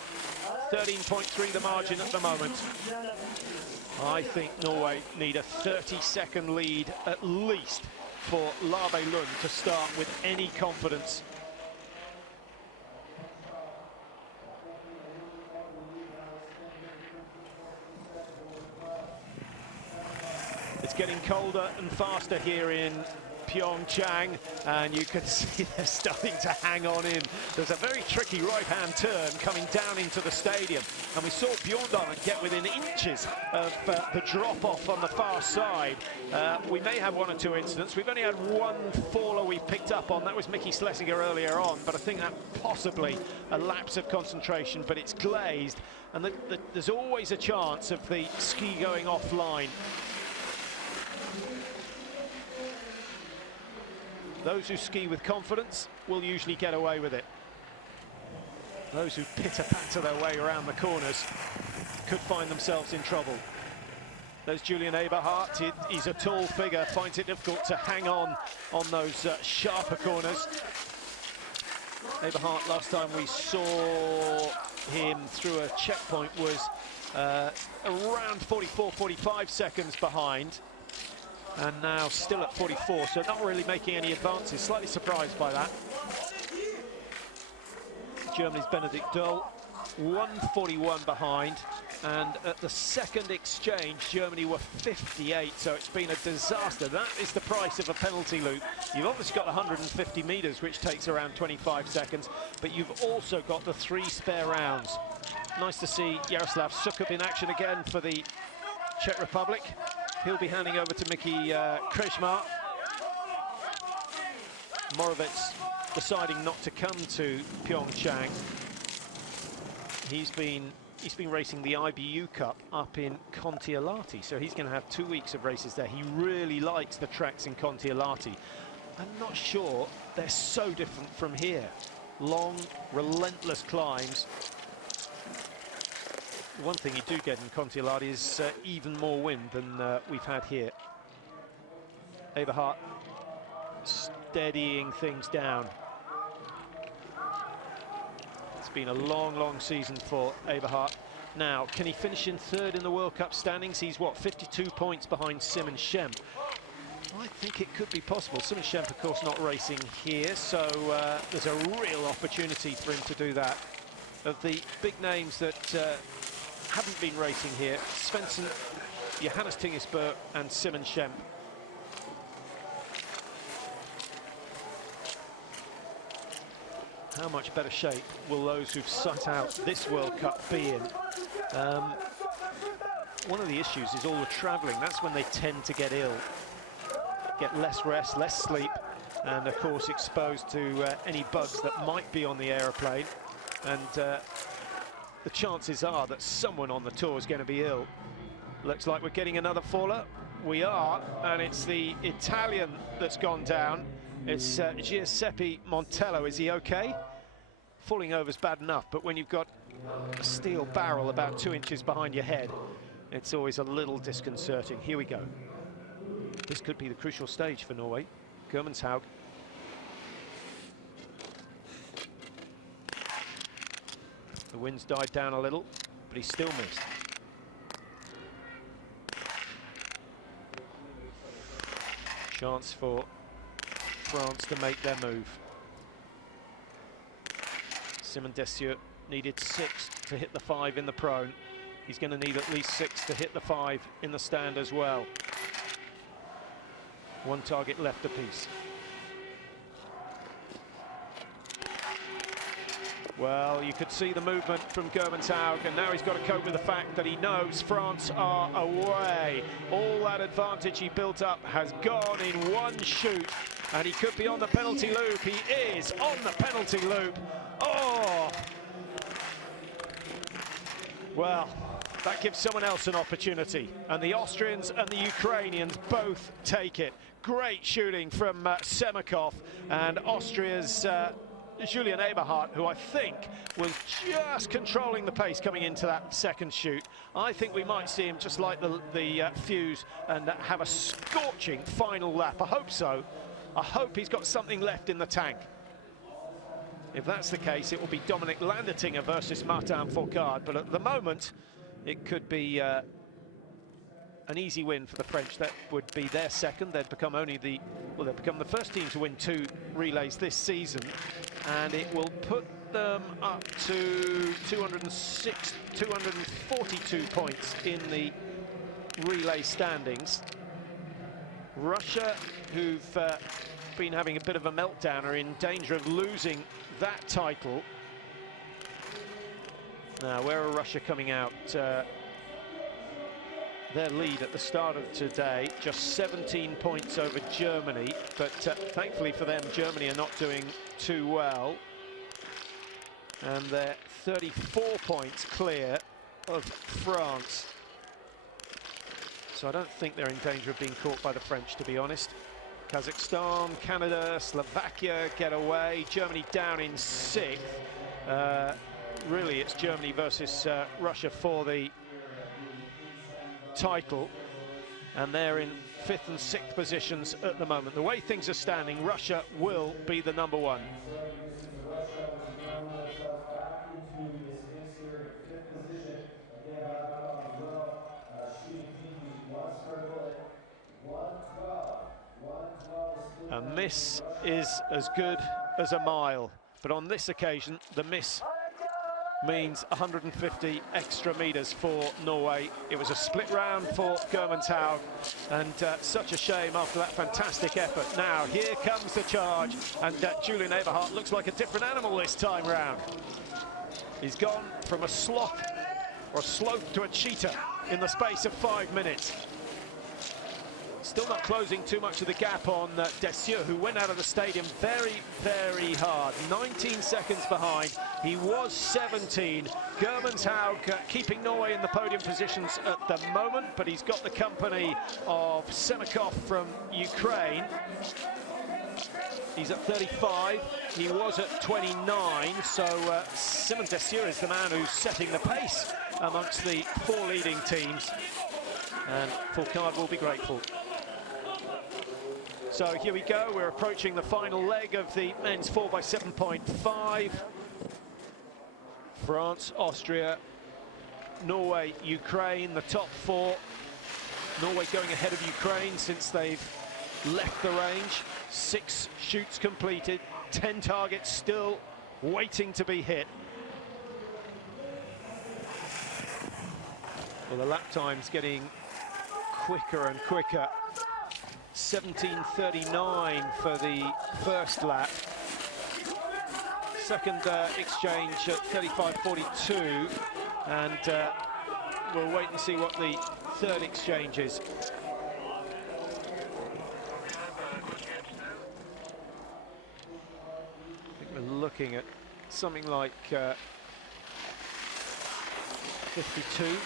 13.3 the margin at the moment. I think Norway need a 30-second lead at least for Labe Lund to start with any confidence. It's getting colder and faster here in PyeongChang, and you can see they're starting to hang on in. There's a very tricky right-hand turn coming down into the stadium, and we saw Bjorndalen get within inches of the drop-off on the far side. We may have 1 or 2 incidents. We've only had 1 faller we picked up on. That was Mickey Schlesinger earlier on, but I think that possibly a lapse of concentration, but it's glazed, and there's always a chance of the ski going offline. Those who ski with confidence will usually get away with it. Those who pitter-patter their way around the corners could find themselves in trouble. There's Julian Eberhardt. He's a tall figure, finds it difficult to hang on those sharper corners. Eberhardt, last time we saw him through a checkpoint was around 44, 45 seconds behind, and now still at 44, so not really making any advances. Slightly surprised by that. Germany's Benedikt Doll, 141 behind, and at the second exchange, Germany were 58, so it's been a disaster. That is the price of a penalty loop. You've obviously got 150 meters, which takes around 25 seconds, but you've also got the 3 spare rounds. Nice to see Jaroslav Sukup in action again for the Czech Republic. He'll be handing over to Mickey Kretschmar. Moravec deciding not to come to PyeongChang. He's been racing the IBU Cup up in Kontiolahti, so he's going to have 2 weeks of races there. He really likes the tracks in Kontiolahti. I'm not sure they're so different from here. Long, relentless climbs. One thing you do get in Kontiolahti is even more wind than we've had here. Eberhardt steadying things down. It's been a long, long season for Eberhardt. Now, can he finish in third in the World Cup standings? He's, what, 52 points behind Simon Schemp. I think it could be possible. Simon Schemp, of course, not racing here, so there's a real opportunity for him to do that. Of the big names that haven't been racing here, Svensson, Johannes Tingesbø and Simon Schemp. How much better shape will those who've sat out this World Cup be in? One of the issues is all the travelling. That's when they tend to get ill, get less rest, less sleep, and of course exposed to any bugs that might be on the aeroplane. And the chances are that someone on the tour is going to be ill. Looks like we're getting another faller. We are, and it's the Italian that's gone down. It's Giuseppe Montello. Is he okay? Falling over's bad enough, but when you've got a steel barrel about 2 inches behind your head, it's always a little disconcerting. Here we go. This could be the crucial stage for Norway. Germanshaug. The wind's died down a little, but he's still missed. Chance for France to make their move. Simon Dessieux needed 6 to hit the 5 in the prone. He's going to need at least 6 to hit the 5 in the stand as well. One target left apiece. Well, you could see the movement from Germanshaug, and now he's got to cope with the fact that he knows France are away. All that advantage he built up has gone in one shoot, and he could be on the penalty loop. He is on the penalty loop. Oh! Well, that gives someone else an opportunity, and the Austrians and the Ukrainians both take it. Great shooting from Semakov, and Austria's Julian Eberhardt, who I think was just controlling the pace coming into that second shoot. I think we might see him just like the Fuse and have a scorching final lap. I hope so. I hope he's got something left in the tank. If that's the case, it will be Dominic Landertinger versus Martin Fourcade, but at the moment it could be an easy win for the French. That would be their second. They'd become they'd become the first team to win 2 relays this season, and it will put them up to 242 points in the relay standings. Russia, who've been having a bit of a meltdown, are in danger of losing that title. Now, where are Russia coming out? Their lead at the start of today, just 17 points over Germany, but thankfully for them, Germany are not doing too well. And they're 34 points clear of France. So I don't think they're in danger of being caught by the French, to be honest. Kazakhstan, Canada, Slovakia get away. Germany down in 6th. Really, it's Germany versus Russia for the title, and they're in 5th and 6th positions at the moment. The way things are standing, Russia will be the #1. A miss is as good as a mile, but on this occasion, the miss means 150 extra meters for Norway. It was a split round for Germanshaug, and such a shame after that fantastic effort. Now, here comes the charge, and Julian Eberhardt looks like a different animal this time round. He's gone from a sloth or a sloth to a cheetah in the space of 5 minutes. Still not closing too much of the gap on Dessieux, who went out of the stadium very, very hard. 19 seconds behind. He was 17. Germanshaug keeping Norway in the podium positions at the moment, but he's got the company of Semikov from Ukraine. He's at 35. He was at 29. So Simon Dessieux is the man who's setting the pace amongst the 4 leading teams. And Fourcade will be grateful. So here we go, we're approaching the final leg of the men's 4x7.5. France, Austria, Norway, Ukraine, the top 4. Norway going ahead of Ukraine since they've left the range. 6 shoots completed, 10 targets still waiting to be hit. Well, the lap time's getting quicker and quicker. 17:39 for the first lap. Second exchange at 35:42, and we'll wait and see what the third exchange is. I think we're looking at something like 52,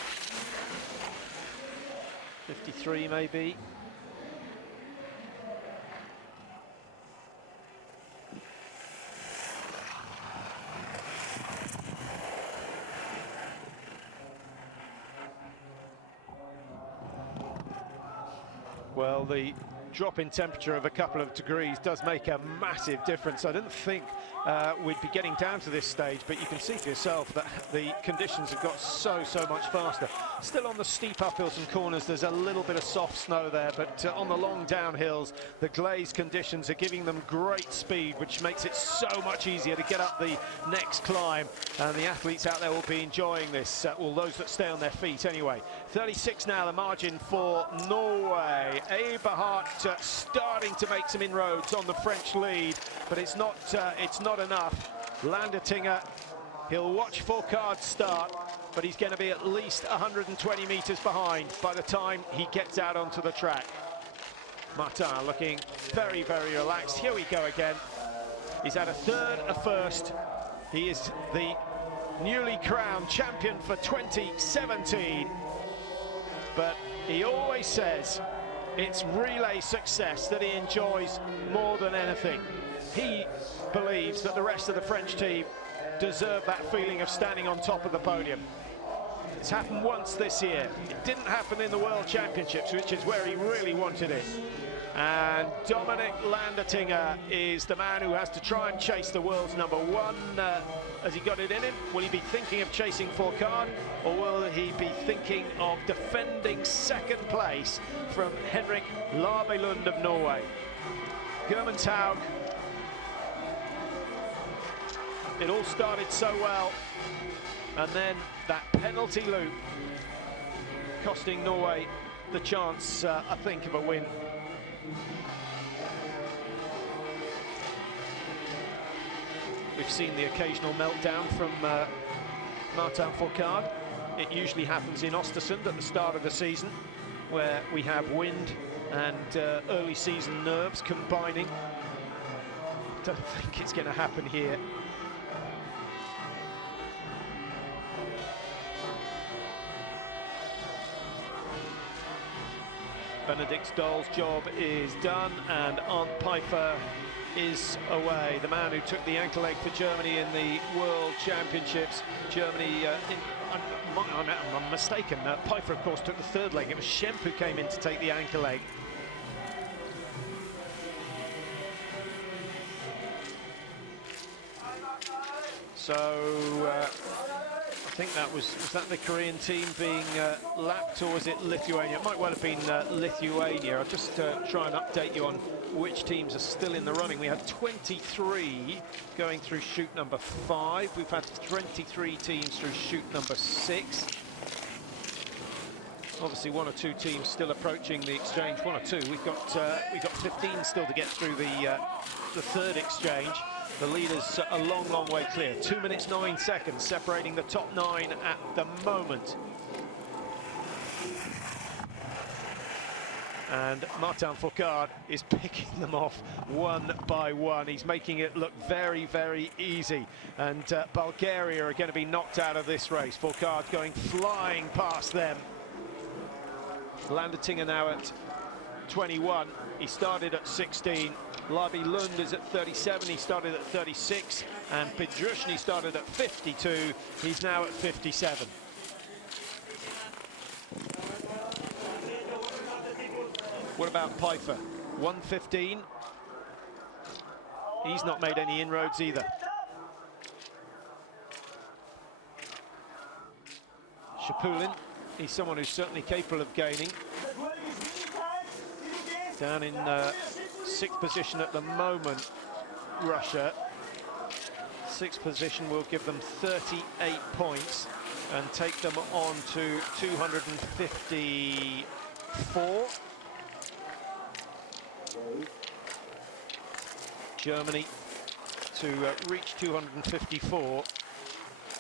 53 maybe. Well, the drop in temperature of a couple of degrees does make a massive difference. I didn't think we'd be getting down to this stage, but you can see for yourself that the conditions have got so much faster. Still on the steep uphills and corners, there's a little bit of soft snow there, but on the long downhills, the glazed conditions are giving them great speed, which makes it so much easier to get up the next climb. And the athletes out there will be enjoying this, all those that stay on their feet anyway. 36 now, the margin for Norway. Eberhardt starting to make some inroads on the French lead, but it's not enough. Landertinger, he'll watch Fourcade start, but he's going to be at least 120 meters behind by the time he gets out onto the track. Martin looking very, very relaxed. Here we go again. He's had a third, a first. He is the newly crowned champion for 2017, but he always says it's relay success that he enjoys more than anything. He believes that the rest of the French team deserve that feeling of standing on top of the podium. It's happened once this year. It didn't happen in the World Championships, which is where he really wanted it. And Dominic Landertinger is the man who has to try and chase the world's #1. Has he got it in him? Will he be thinking of chasing Fourcade, or will he be thinking of defending second place from Henrik Labelund of Norway? Germanshaug. It all started so well, and then that penalty loop costing Norway the chance, I think, of a win. We've seen the occasional meltdown from Martin Fourcade. It usually happens in Östersund at the start of the season, where we have wind and early season nerves combining. Don't think it's going to happen here. Benedict Doll's job is done, and Arndt Pfeiffer is away. The man who took the ankle leg for Germany in the World Championships. Germany, I'm mistaken, Pfeiffer, of course, took the third leg. It was Schemp who came in to take the ankle leg. So, I think that was that the Korean team being lapped, or was it Lithuania? It might well have been Lithuania. I'll just try and update you on which teams are still in the running. We had 23 going through chute number 5. We've had 23 teams through chute number 6. Obviously, one or two teams still approaching the exchange. One or two. We've got 15 still to get through the third exchange. The leaders a long, long way clear. 2 minutes 9 seconds separating the top 9 at the moment. And Martin Fourcade is picking them off one by one. He's making it look very, very easy. And Bulgaria are going to be knocked out of this race. Fourcade going flying past them. Landertinger now at 21. He started at 16. Labi Lund is at 37. He started at 36. And Pedrushny started at 52. He's now at 57. What about Pfeiffer? 1:15. He's not made any inroads either. Shapulin, he's someone who's certainly capable of gaining. Down in 6th position at the moment, Russia. 6th position will give them 38 points and take them on to 254. Germany, to reach 254,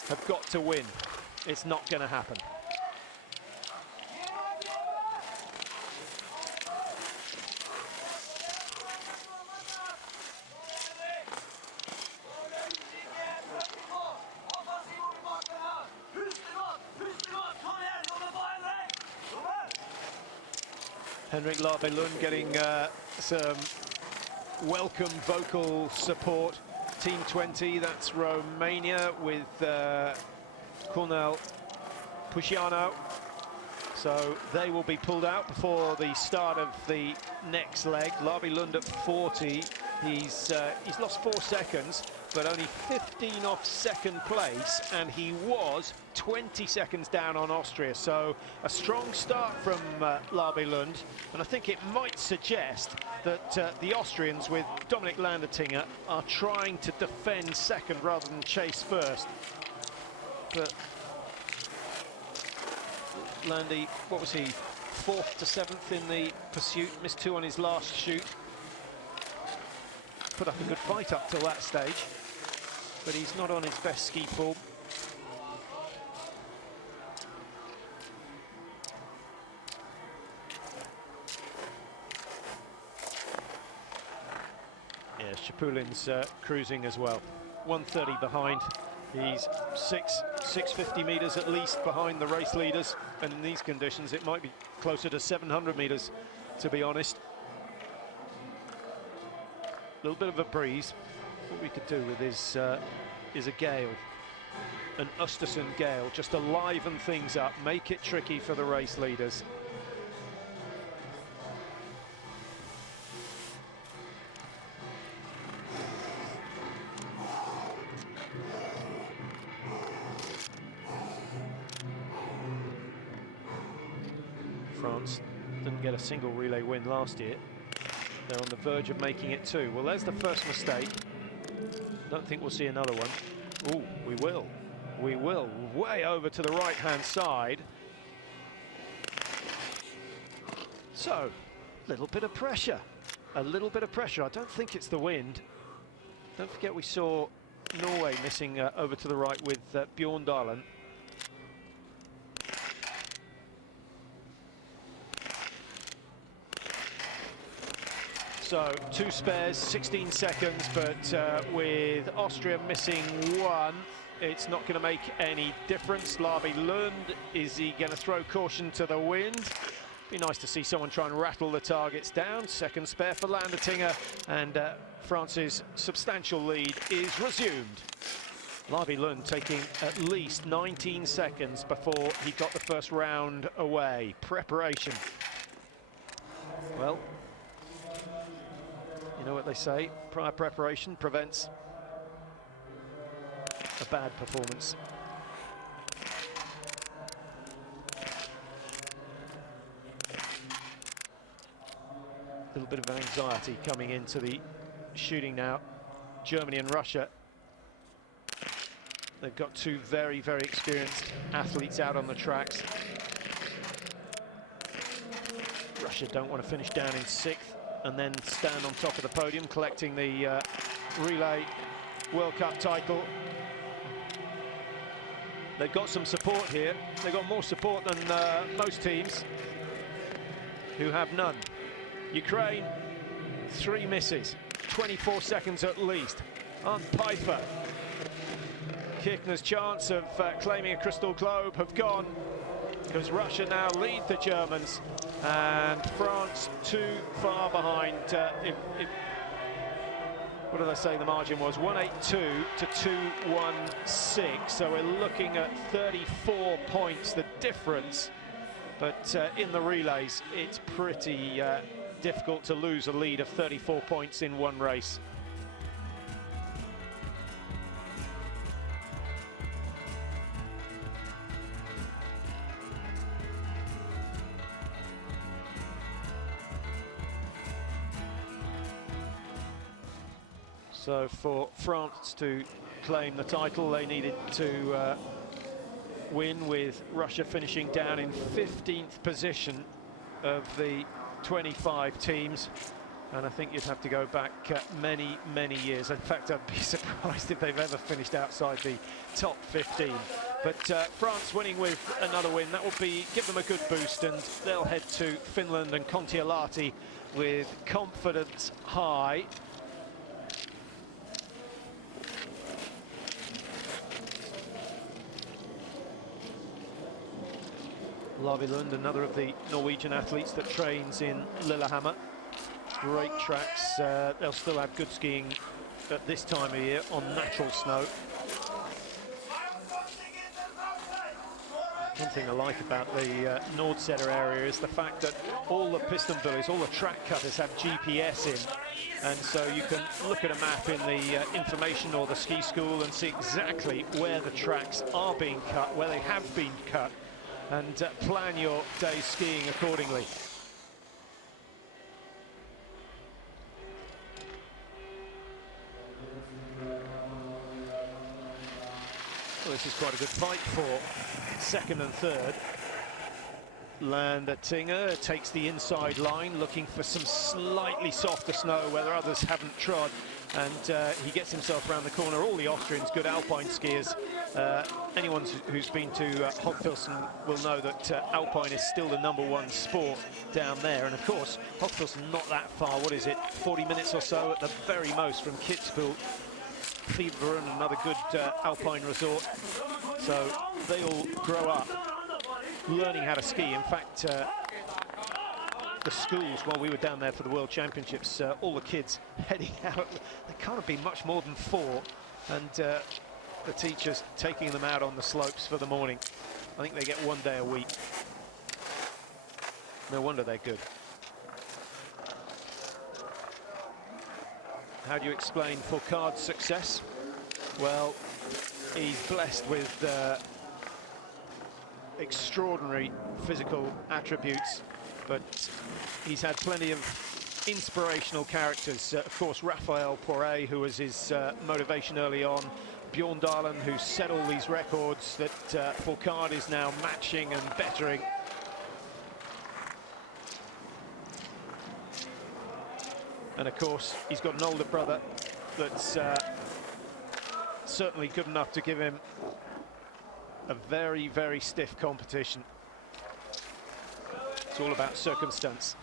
have got to win. It's not going to happen. Henrik Labi Lund getting some welcome vocal support. Team 20, that's Romania with Cornel Pușianu. So they will be pulled out before the start of the next leg. Labi Lund at 40. He's lost 4 seconds, but only 15 off second place, and he was 20 seconds down on Austria. So a strong start from Labi Lund, and I think it might suggest that the Austrians with Dominik Landertinger are trying to defend second rather than chase first. But Landy, what was he, 4th to 7th in the pursuit, missed 2 on his last shoot. Put up a good fight up till that stage, but he's not on his best ski form. Yeah, Shapulin's cruising as well. 130 behind. He's 650 meters at least behind the race leaders, and in these conditions it might be closer to 700 meters, to be honest. A little bit of a breeze. What we could do with is a gale, an Östersund gale, just to liven things up, make it tricky for the race leaders. France didn't get a single relay win last year. They're on the verge of making it 2. Well, there's the first mistake. Don't think we'll see another one. Oh, we will. We will. Way over to the right-hand side. So, a little bit of pressure. A little bit of pressure. I don't think it's the wind. Don't forget we saw Norway missing over to the right with Bjorn Dahlen. So 2 spares, 16 seconds, but with Austria missing 1, it's not going to make any difference. Labi Lund, is he going to throw caution to the wind? Be nice to see someone try and rattle the targets down. Second spare for Landertinger, and France's substantial lead is resumed. Labi Lund taking at least 19 seconds before he got the first round away. Preparation. Well, you know what they say, prior preparation prevents a bad performance. bit of anxiety coming into the shooting now. Germany and Russia. They've got two very, very experienced athletes out on the tracks. Russia don't want to finish down in 6th and then stand on top of the podium, collecting the relay World Cup title. They've got some support here. They've got more support than most teams, who have none. Ukraine, 3 misses, 24 seconds at least. On Piper. Kirchner's chance of claiming a crystal globe have gone, because Russia now lead the Germans, and France too far behind. What did I say the margin was? 182 to 216. So we're looking at 34 points, the difference. But in the relays, it's pretty difficult to lose a lead of 34 points in one race. So for France to claim the title, they needed to win, with Russia finishing down in 15th position of the 25 teams. And I think you'd have to go back many, many years. In fact, I'd be surprised if they've ever finished outside the top 15. But France winning with another win, that will give them a good boost, and they'll head to Finland and Kontiolahti with confidence high. Lavilund, another of the Norwegian athletes that trains in Lillehammer. Great tracks. They'll still have good skiing at this time of year on natural snow. One thing I like about the Nordsetter area is the fact that all the piston bullies, all the track cutters have GPS in. And so you can look at a map in the information or the ski school and see exactly where the tracks are being cut, where they have been cut, and plan your day's skiing accordingly. Well, this is quite a good fight for second and third. Landertinger takes the inside line, looking for some slightly softer snow where others haven't trod, and he gets himself around the corner. All the Austrians, good alpine skiers. Anyone who's been to Hochfilzen will know that alpine is still the #1 sport down there. And of course, Hochfilzen not that far. What is it? 40 minutes or so at the very most from Kitzbühel. Fieberbrunn, another good alpine resort. So they all grow up learning how to ski. In fact, the schools, while we were down there for the World Championships, all the kids heading out, there can't be much more than 4, and the teachers taking them out on the slopes for the morning. I think they get 1 day a week. No wonder they're good. How do you explain Fourcade's success? Well, he's blessed with extraordinary physical attributes, but he's had plenty of inspirational characters. Of course, Raphael Poiret, who was his motivation early on. Bjorn Dahlen, who set all these records that Fourcade is now matching and bettering. And of course, he's got an older brother that's certainly good enough to give him a very, very stiff competition. It's all about circumstance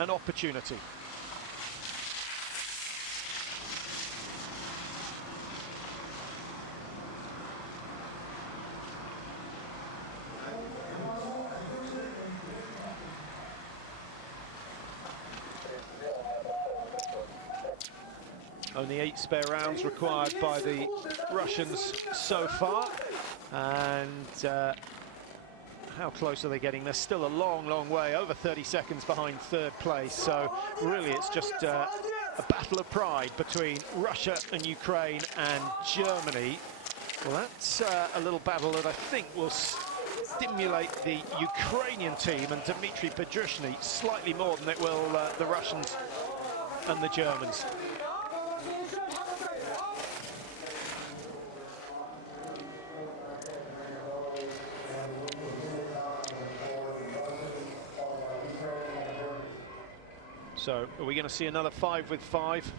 and opportunity. Only 8 spare rounds required by the Russians so far, and how close are they getting? They're still a long, long way, over 30 seconds behind third place. So really it's just a battle of pride between Russia and Ukraine and Germany. Well, that's a little battle that I think will stimulate the Ukrainian team and Dmitry Bedrushny slightly more than it will the Russians and the Germans. So, are we going to see another 5 with 5?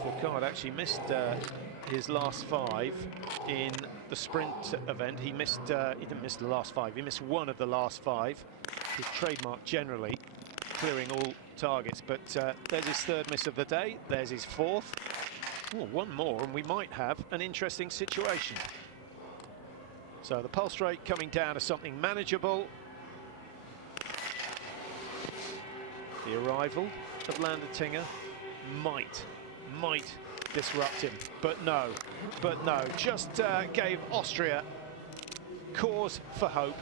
Fourcade actually missed his last 5 in the sprint event. He didn't miss the last 5. He missed one of the last 5. His trademark generally, clearing all targets. But there's his 3rd miss of the day. There's his 4th. Oh, one more, and we might have an interesting situation. So the pulse rate coming down to something manageable. The arrival of Landertinger might disrupt him, but no, just gave Austria cause for hope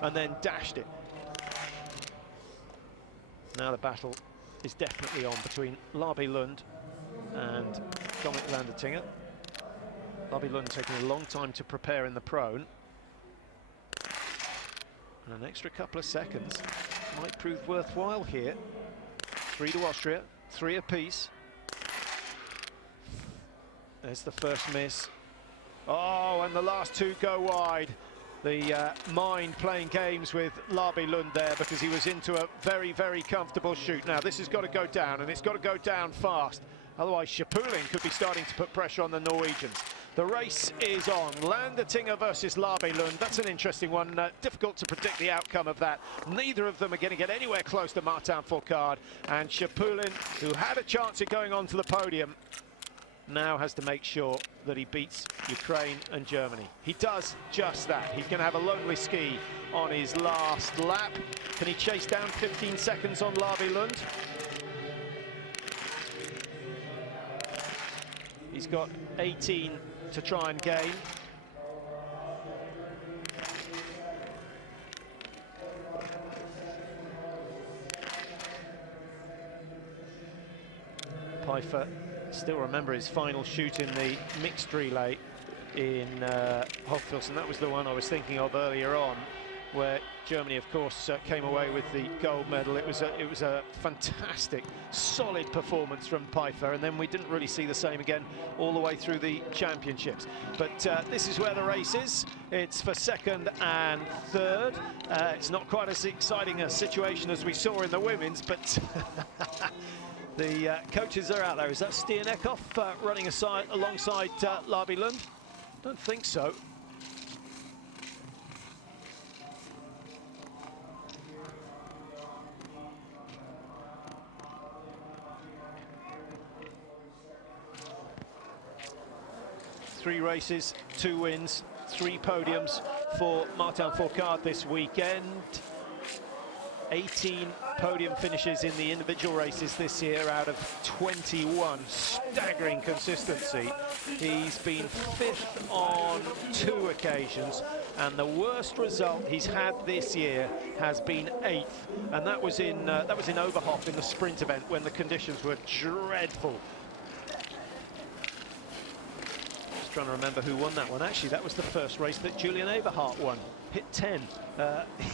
and then dashed it. Now the battle is definitely on between Labi Lund and Dominic Landertinger. Labi Lund taking a long time to prepare in the prone, and an extra couple of seconds might prove worthwhile here. 3 to Austria, 3 apiece. There's the first miss. Oh, and the last 2 go wide. The mind playing games with Labi Lund there, because he was into a very, very comfortable shoot. Now this has got to go down, and it's got to go down fast. Otherwise, Schapulin could be starting to put pressure on the Norwegians. The race is on. Landertinger versus Labi Lund. That's an interesting one. Difficult to predict the outcome of that. Neither of them are going to get anywhere close to Martin Fourcade. And Schapulin, who had a chance at going on to the podium, now has to make sure that he beats Ukraine and Germany. He does just that. He's going to have a lonely ski on his last lap. Can he chase down 15 seconds on Labi Lund? He's got 18 to try and gain. Pfeiffer, still remember his final shoot in the mixed relay in Hofvilsen. That was the one I was thinking of earlier on, where Germany, of course, came away with the gold medal. It was a fantastic, solid performance from Pfeiffer, and then we didn't really see the same again all the way through the championships. But this is where the race is. It's for 2nd and 3rd. It's not quite as exciting a situation as we saw in the women's, but the coaches are out there. Is that Stiernekov running alongside Labi Lund? Don't think so. Three races, 2 wins, 3 podiums for Martin Fourcade this weekend. 18 podium finishes in the individual races this year out of 21. Staggering consistency. He's been 5th on 2 occasions, and the worst result he's had this year has been 8th, and that was in Oberhof in the sprint event when the conditions were dreadful. Trying to remember who won that one. Actually, that was the first race that Julian Eberhardt won. Hit 10.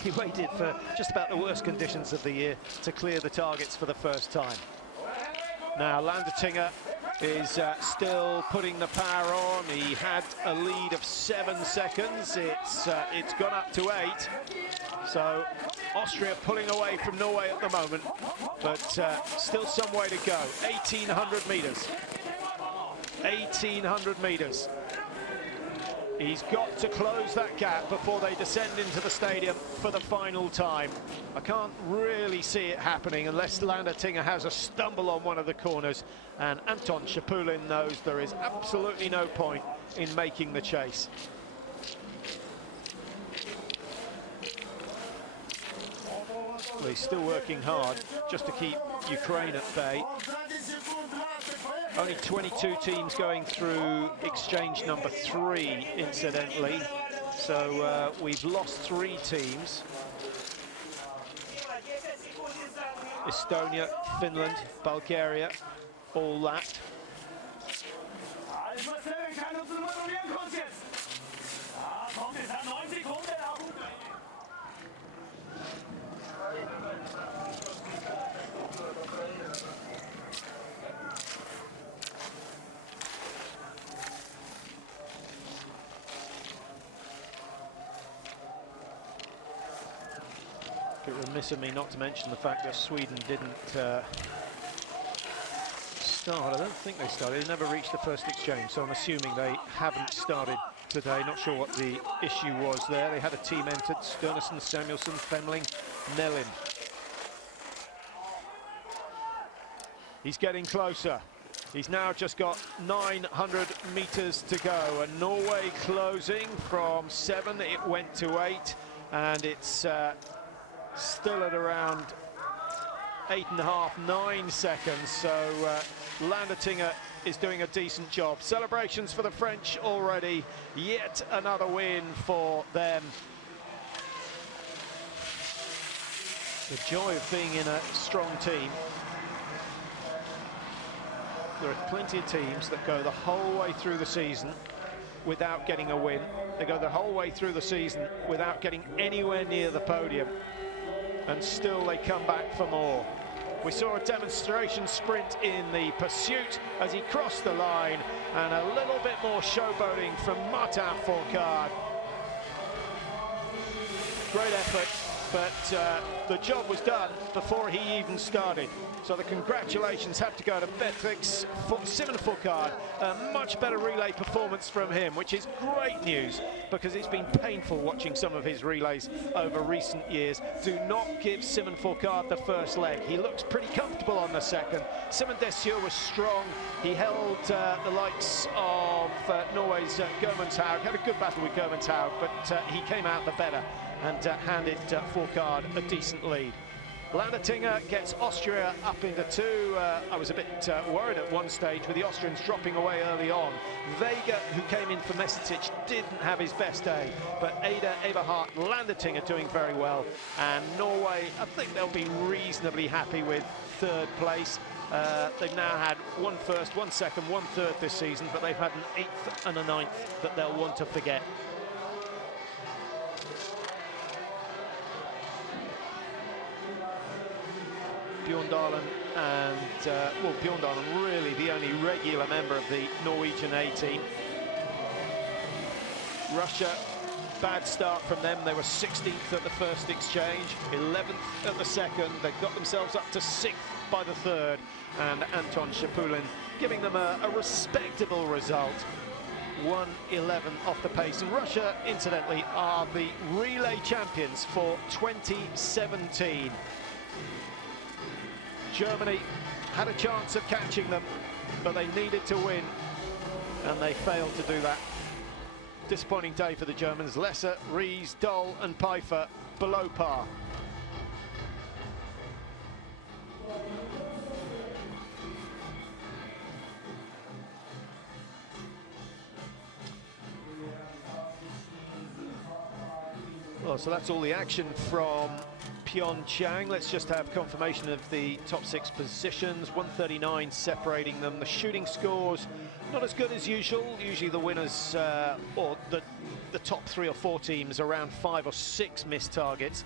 He waited for just about the worst conditions of the year to clear the targets for the first time. Now Landertinger is still putting the power on. He had a lead of 7 seconds. It's gone up to 8. So Austria pulling away from Norway at the moment, but still some way to go. 1,800 meters. 1,800 meters. He's got to close that gap before they descend into the stadium for the final time. I can't really see it happening unless Landertinger has a stumble on one of the corners, and Anton Schapulin knows there is absolutely no point in making the chase. Well, he's still working hard just to keep Ukraine at bay. Only 22 teams going through exchange number 3, incidentally. So we've lost 3 teams. Estonia, Finland, Bulgaria, all lapped. Entscheidungsnummer probieren kurz jetzt. Ja, komm, es sind 9 Sekunden auf. It would remiss of me not to mention the fact that Sweden didn't start. I don't think they started. They never reached the first exchange, so I'm assuming they haven't started today. Not sure what the issue was there. They had a team entered: Sturneson, Samuelson, Femling, Nellin. He's getting closer. He's now just got 900 meters to go, and Norway closing from 7. It went to 8, and it's still at around 8.5, 9 seconds. So Landertinger is doing a decent job. Celebrations for the French already. Yet another win for them. The joy of being in a strong team. There are plenty of teams that go the whole way through the season without getting a win. They go the whole way through the season without getting anywhere near the podium, and still they come back for more. We saw a demonstration sprint in the pursuit as he crossed the line, and a little bit more showboating from Martin Fourcade. Great effort, but the job was done before he even started. So the congratulations have to go to Beatrix Simon Fourcade. A much better relay performance from him, which is great news, because it's been painful watching some of his relays over recent years. Do not give Simon Fourcade the first leg. He looks pretty comfortable on the second. Simon Dessieux was strong. He held the likes of Norway's Gudmundshaug, had a good battle with Gudmundshaug, but he came out the better and handed Fourcade a decent lead. Landertinger gets Austria up into 2. I was a bit worried at one stage with the Austrians dropping away early on. Vega, who came in for Mesicic, didn't have his best day, but Ada, Eberhardt, Landertinger doing very well. And Norway, I think they'll be reasonably happy with 3rd place. They've now had 1 first, 1 second, 1 third this season, but they've had an 8th and a 9th that they'll want to forget. Bjorndalen and, well, Bjorndalen really the only regular member of the Norwegian A team. Russia, bad start from them. They were 16th at the first exchange, 11th at the second. They got themselves up to 6th by the third, and Anton Shapulin giving them a respectable result. 1:11 off the pace. And Russia, incidentally, are the relay champions for 2017. Germany had a chance of catching them, but they needed to win, and they failed to do that. Disappointing day for the Germans. Lesser, Ries, Doll and Pfeiffer below par. Well, so that's all the action from PyeongChang. Let's just have confirmation of the top 6 positions. 139 separating them. The shooting scores not as good as usual. Usually the winners or the top 3 or 4 teams around 5 or 6 missed targets.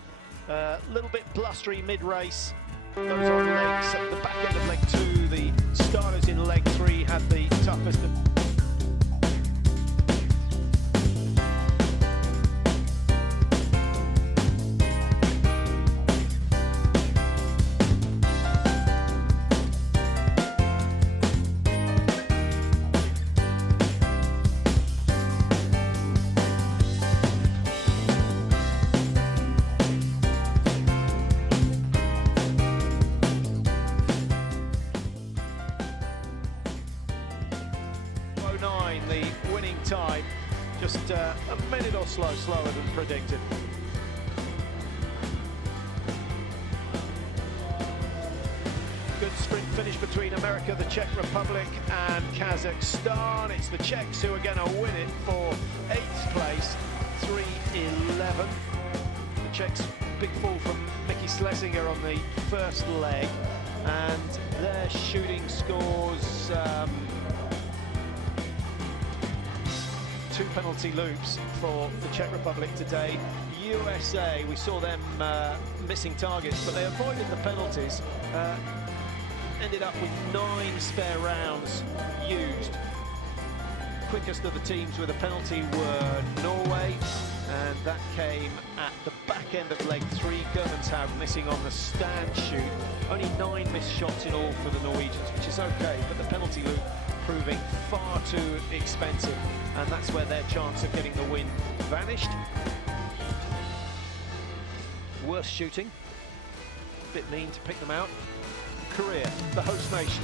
A little bit blustery mid-race. Those on legs at the back end of leg 2. The starters in leg 3 had the toughest. The winning time, just a minute or slower than predicted. Good sprint finish between America, the Czech Republic and Kazakhstan. It's the Czechs who are going to win it for 8th place, 3:11. The Czechs, big fall from Mickey Schlesinger on the first leg, and their shooting scores 2 penalty loops for the Czech Republic today. USA, we saw them missing targets, but they avoided the penalties. Ended up with 9 spare rounds used. Quickest of the teams with a penalty were Norway, and that came at the back end of leg 3. Germanshaug missing on the stand shoot. Only 9 missed shots in all for the Norwegians, which is okay, but the penalty loop proving far too expensive, and that's where their chance of getting the win vanished. Worse shooting, bit mean to pick them out. Korea, the host nation,